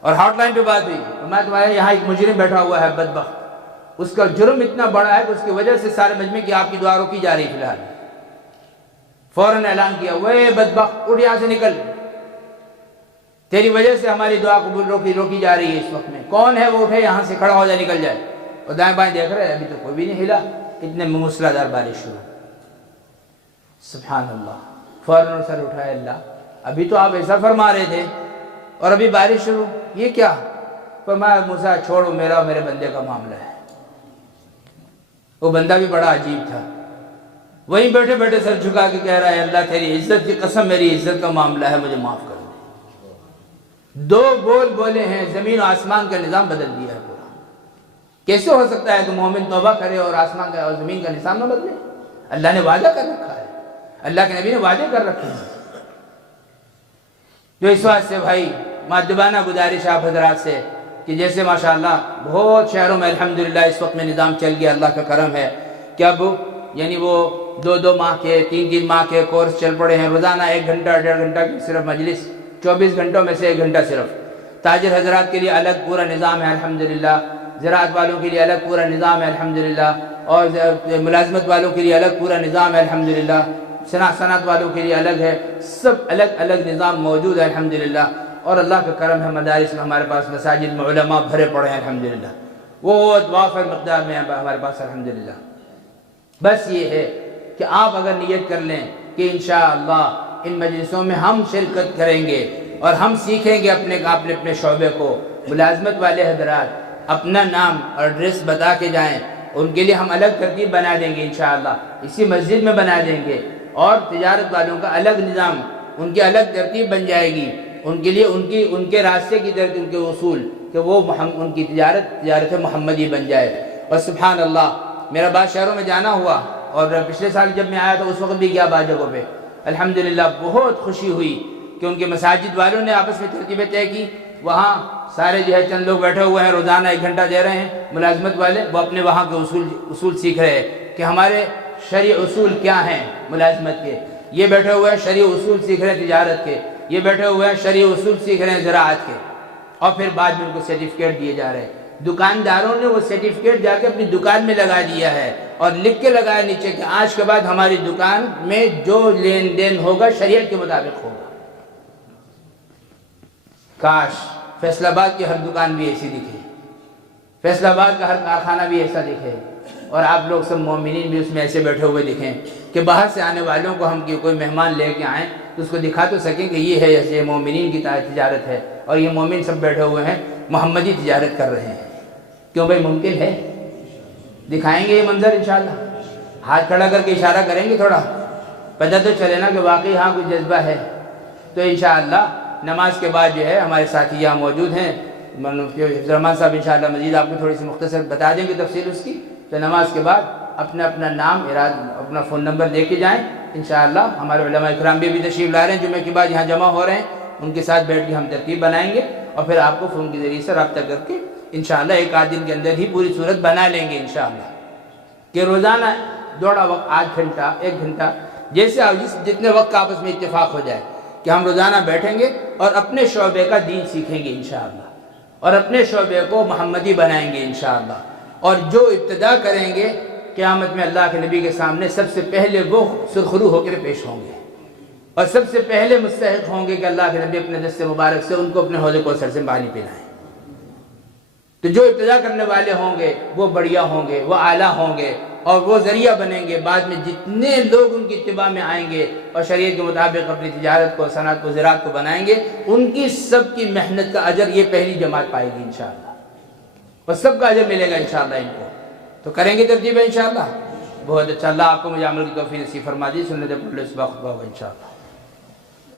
اور ہاٹ لائن پہ بات ہوئی. میں تمہارے یہاں ایک مجرم بیٹھا ہوا ہے بدبخت، اس کا جرم اتنا بڑا ہے کہ اس کی وجہ سے سارے مجمع کی آپ کی دعا روکی جا رہی فی الحال. فوراً اعلان کیا، وے بدبخت اٹھ یہاں سے نکل، تیری وجہ سے ہماری دعا قبول روکی جا رہی ہے اس وقت میں. کون ہے وہ؟ اٹھے یہاں سے، کھڑا ہو جائے، نکل جائے. اور دائیں بائیں دیکھ رہے ہیں، ابھی تو کوئی بھی نہیں ہلا. اتنے موسلا دھار بارش شروع. سبحان اللہ. فوراً سر اٹھائے، اللہ ابھی تو آپ ایسا فرما رہے تھے اور ابھی بارش شروع، یہ کیا؟ فرمایا موسیٰ چھوڑو، میرا اور میرے بندے کا معاملہ ہے. وہ بندہ بھی بڑا عجیب تھا، وہیں بیٹھے بیٹھے سر جھکا کے کہہ رہا ہے، اللہ تیری عزت کی قسم، میری عزت کا معاملہ ہے، مجھے معاف کر دے. 2 بول بولے ہیں، زمین و آسمان کا نظام بدل دیا ہے پورا. کیسے ہو سکتا ہے کہ مومن توبہ کرے اور آسمان کا اور زمین کا نظام نہ بدلے؟ اللہ نے وعدہ کر رکھا ہے، اللہ کے نبی نے وعدے کر رکھے ہیں. جو اس واسطے سے بھائی مادبانہ گزارش آپ حضرات سے کہ جیسے ماشاءاللہ بہت شہروں میں الحمدللہ اس وقت میں نظام چل گیا، اللہ کا کرم ہے کہ اب یعنی وہ 2 ماہ کے 3 ماہ کے کورس چل پڑے ہیں. روزانہ 1 گھنٹہ 1.5 گھنٹہ کی صرف مجلس، 24 گھنٹوں میں سے 1 گھنٹہ صرف. تاجر حضرات کے لیے الگ پورا نظام ہے الحمدللہ، زراعت والوں کے لیے الگ پورا نظام ہے الحمدللہ، اور ملازمت والوں کے لیے الگ پورا نظام ہے الحمدللہ، صنعت والوں کے لیے الگ ہے. سب الگ الگ نظام موجود ہے الحمدللہ. اور اللہ کا کرم ہے مدارس میں ہمارے پاس مساجد میں علماء بھرے پڑے ہیں الحمدللہ، وہ وافر مقدار میں ہمارے پاس الحمدللہ. بس یہ ہے کہ آپ اگر نیت کر لیں کہ انشاءاللہ ان مجلسوں میں ہم شرکت کریں گے اور ہم سیکھیں گے اپنے شعبے کو. ملازمت والے حضرات اپنا نام اور ایڈریس بتا کے جائیں، ان کے لیے ہم الگ ترتیب بنا دیں گے انشاءاللہ، اسی مسجد میں بنا دیں گے. اور تجارت والوں کا الگ نظام، ان کی الگ ترتیب بن جائے گی، ان کے لیے ان کے راستے کی ترتیب، ان کے اصول کہ وہ ان کی تجارت محمدی بن جائے. اور سبحان اللہ، میرا بعض شہروں میں جانا ہوا اور پچھلے سال جب میں آیا تھا اس وقت بھی گیا بعض جگہوں پہ. الحمدللہ بہت خوشی ہوئی کہ ان کے مساجد والوں نے آپس میں ترتیبیں طے کی. وہاں سارے جو ہے چند لوگ بیٹھے ہوئے ہیں، روزانہ 1 گھنٹہ دے رہے ہیں ملازمت والے، وہ اپنے وہاں کے اصول سیکھ رہے ہیں کہ ہمارے شرعی اصول کیا ہیں ملازمت کے. یہ بیٹھے ہوئے ہیں شرعی اصول سیکھ رہے ہیں تجارت کے، یہ بیٹھے ہوئے ہیں شرعی اصول سیکھ رہے ہیں زراعت کے. اور پھر بعد میں ان کو سرٹیفکیٹ دیے جا رہے ہیں. دکانداروں نے وہ سرٹیفکیٹ جا کے اپنی دکان میں لگا دیا ہے اور لکھ کے لگایا نیچے کہ آج کے بعد ہماری دکان میں جو لین دین ہوگا شریعت کے مطابق ہوگا. کاش فیصل آباد کی ہر دکان بھی ایسی دکھے، فیصل آباد کا ہر کارخانہ بھی ایسا دکھے، اور آپ لوگ سب مومنین بھی اس میں ایسے بیٹھے ہوئے دکھیں کہ باہر سے آنے والوں کو ہم کوئی مہمان لے کے آئیں تو اس کو دکھا تو سکیں کہ یہ ہے ایسے مومنین کی تجارت ہے، اور یہ مومن سب بیٹھے ہوئے ہیں محمدی تجارت کر رہے ہیں. کیوں بھائی؟ ممکن ہے. دکھائیں گے یہ منظر انشاءاللہ، ہاتھ کھڑا کر کے اشارہ کریں گے، تھوڑا پتہ تو چلے نا کہ واقعی ہاں کوئی جذبہ ہے. تو انشاءاللہ نماز کے بعد جو ہے ہمارے ساتھی یہاں موجود ہیں، حفظ الرحمان صاحب انشاءاللہ مزید آپ کو تھوڑی سی مختصر بتا دیں گے تفصیل اس کی. تو نماز کے بعد اپنا اپنا نام اپنا فون نمبر دے کے جائیں. انشاءاللہ ہمارے علماء اکرام بھی تشریف لا رہے ہیں جمعہ کے بعد یہاں جمع ہو رہے ہیں. ان کے ساتھ بیٹھ کے ہم ترتیب بنائیں گے اور پھر آپ کو فون کے ذریعے سے رابطہ کر کے انشاءاللہ ایک آدھ دن کے اندر ہی پوری صورت بنا لیں گے انشاءاللہ. کہ روزانہ تھوڑا وقت 8 گھنٹہ 1 گھنٹہ جیسے جتنے وقت کا آپس میں اتفاق ہو جائے کہ ہم روزانہ بیٹھیں گے اور اپنے شعبے کا دین سیکھیں گے انشاءاللہ اور اپنے شعبے کو محمدی بنائیں گے انشاءاللہ. اور جو ابتدا کریں گے قیامت میں اللہ کے نبی کے سامنے سب سے پہلے وہ سرخرو ہو کر پیش ہوں گے اور سب سے پہلے مستحق ہوں گے کہ اللہ کے نبی اپنے دست مبارک سے ان کو اپنے حوض کوثر سے پانی پلائیں. تو جو ابتدا کرنے والے ہوں گے وہ بڑھیا ہوں گے، وہ اعلیٰ ہوں گے اور وہ ذریعہ بنیں گے. بعد میں جتنے لوگ ان کی اتباع میں آئیں گے اور شریعت کے مطابق اپنی تجارت کو، صنعت کو، زراعت کو بنائیں گے، ان کی سب کی محنت کا اجر یہ پہلی جماعت پائے گی انشاءاللہ اور سب کا اجر ملے گا انشاءاللہ ان کو. تو کریں گے ترتیب انشاءاللہ. بہت اچھا. اللہ آپ کو مجھے عمل کی توفیق نصیب فرما دی. سنت پڑھ لو، اس وقت ہوگا انشاءاللہ.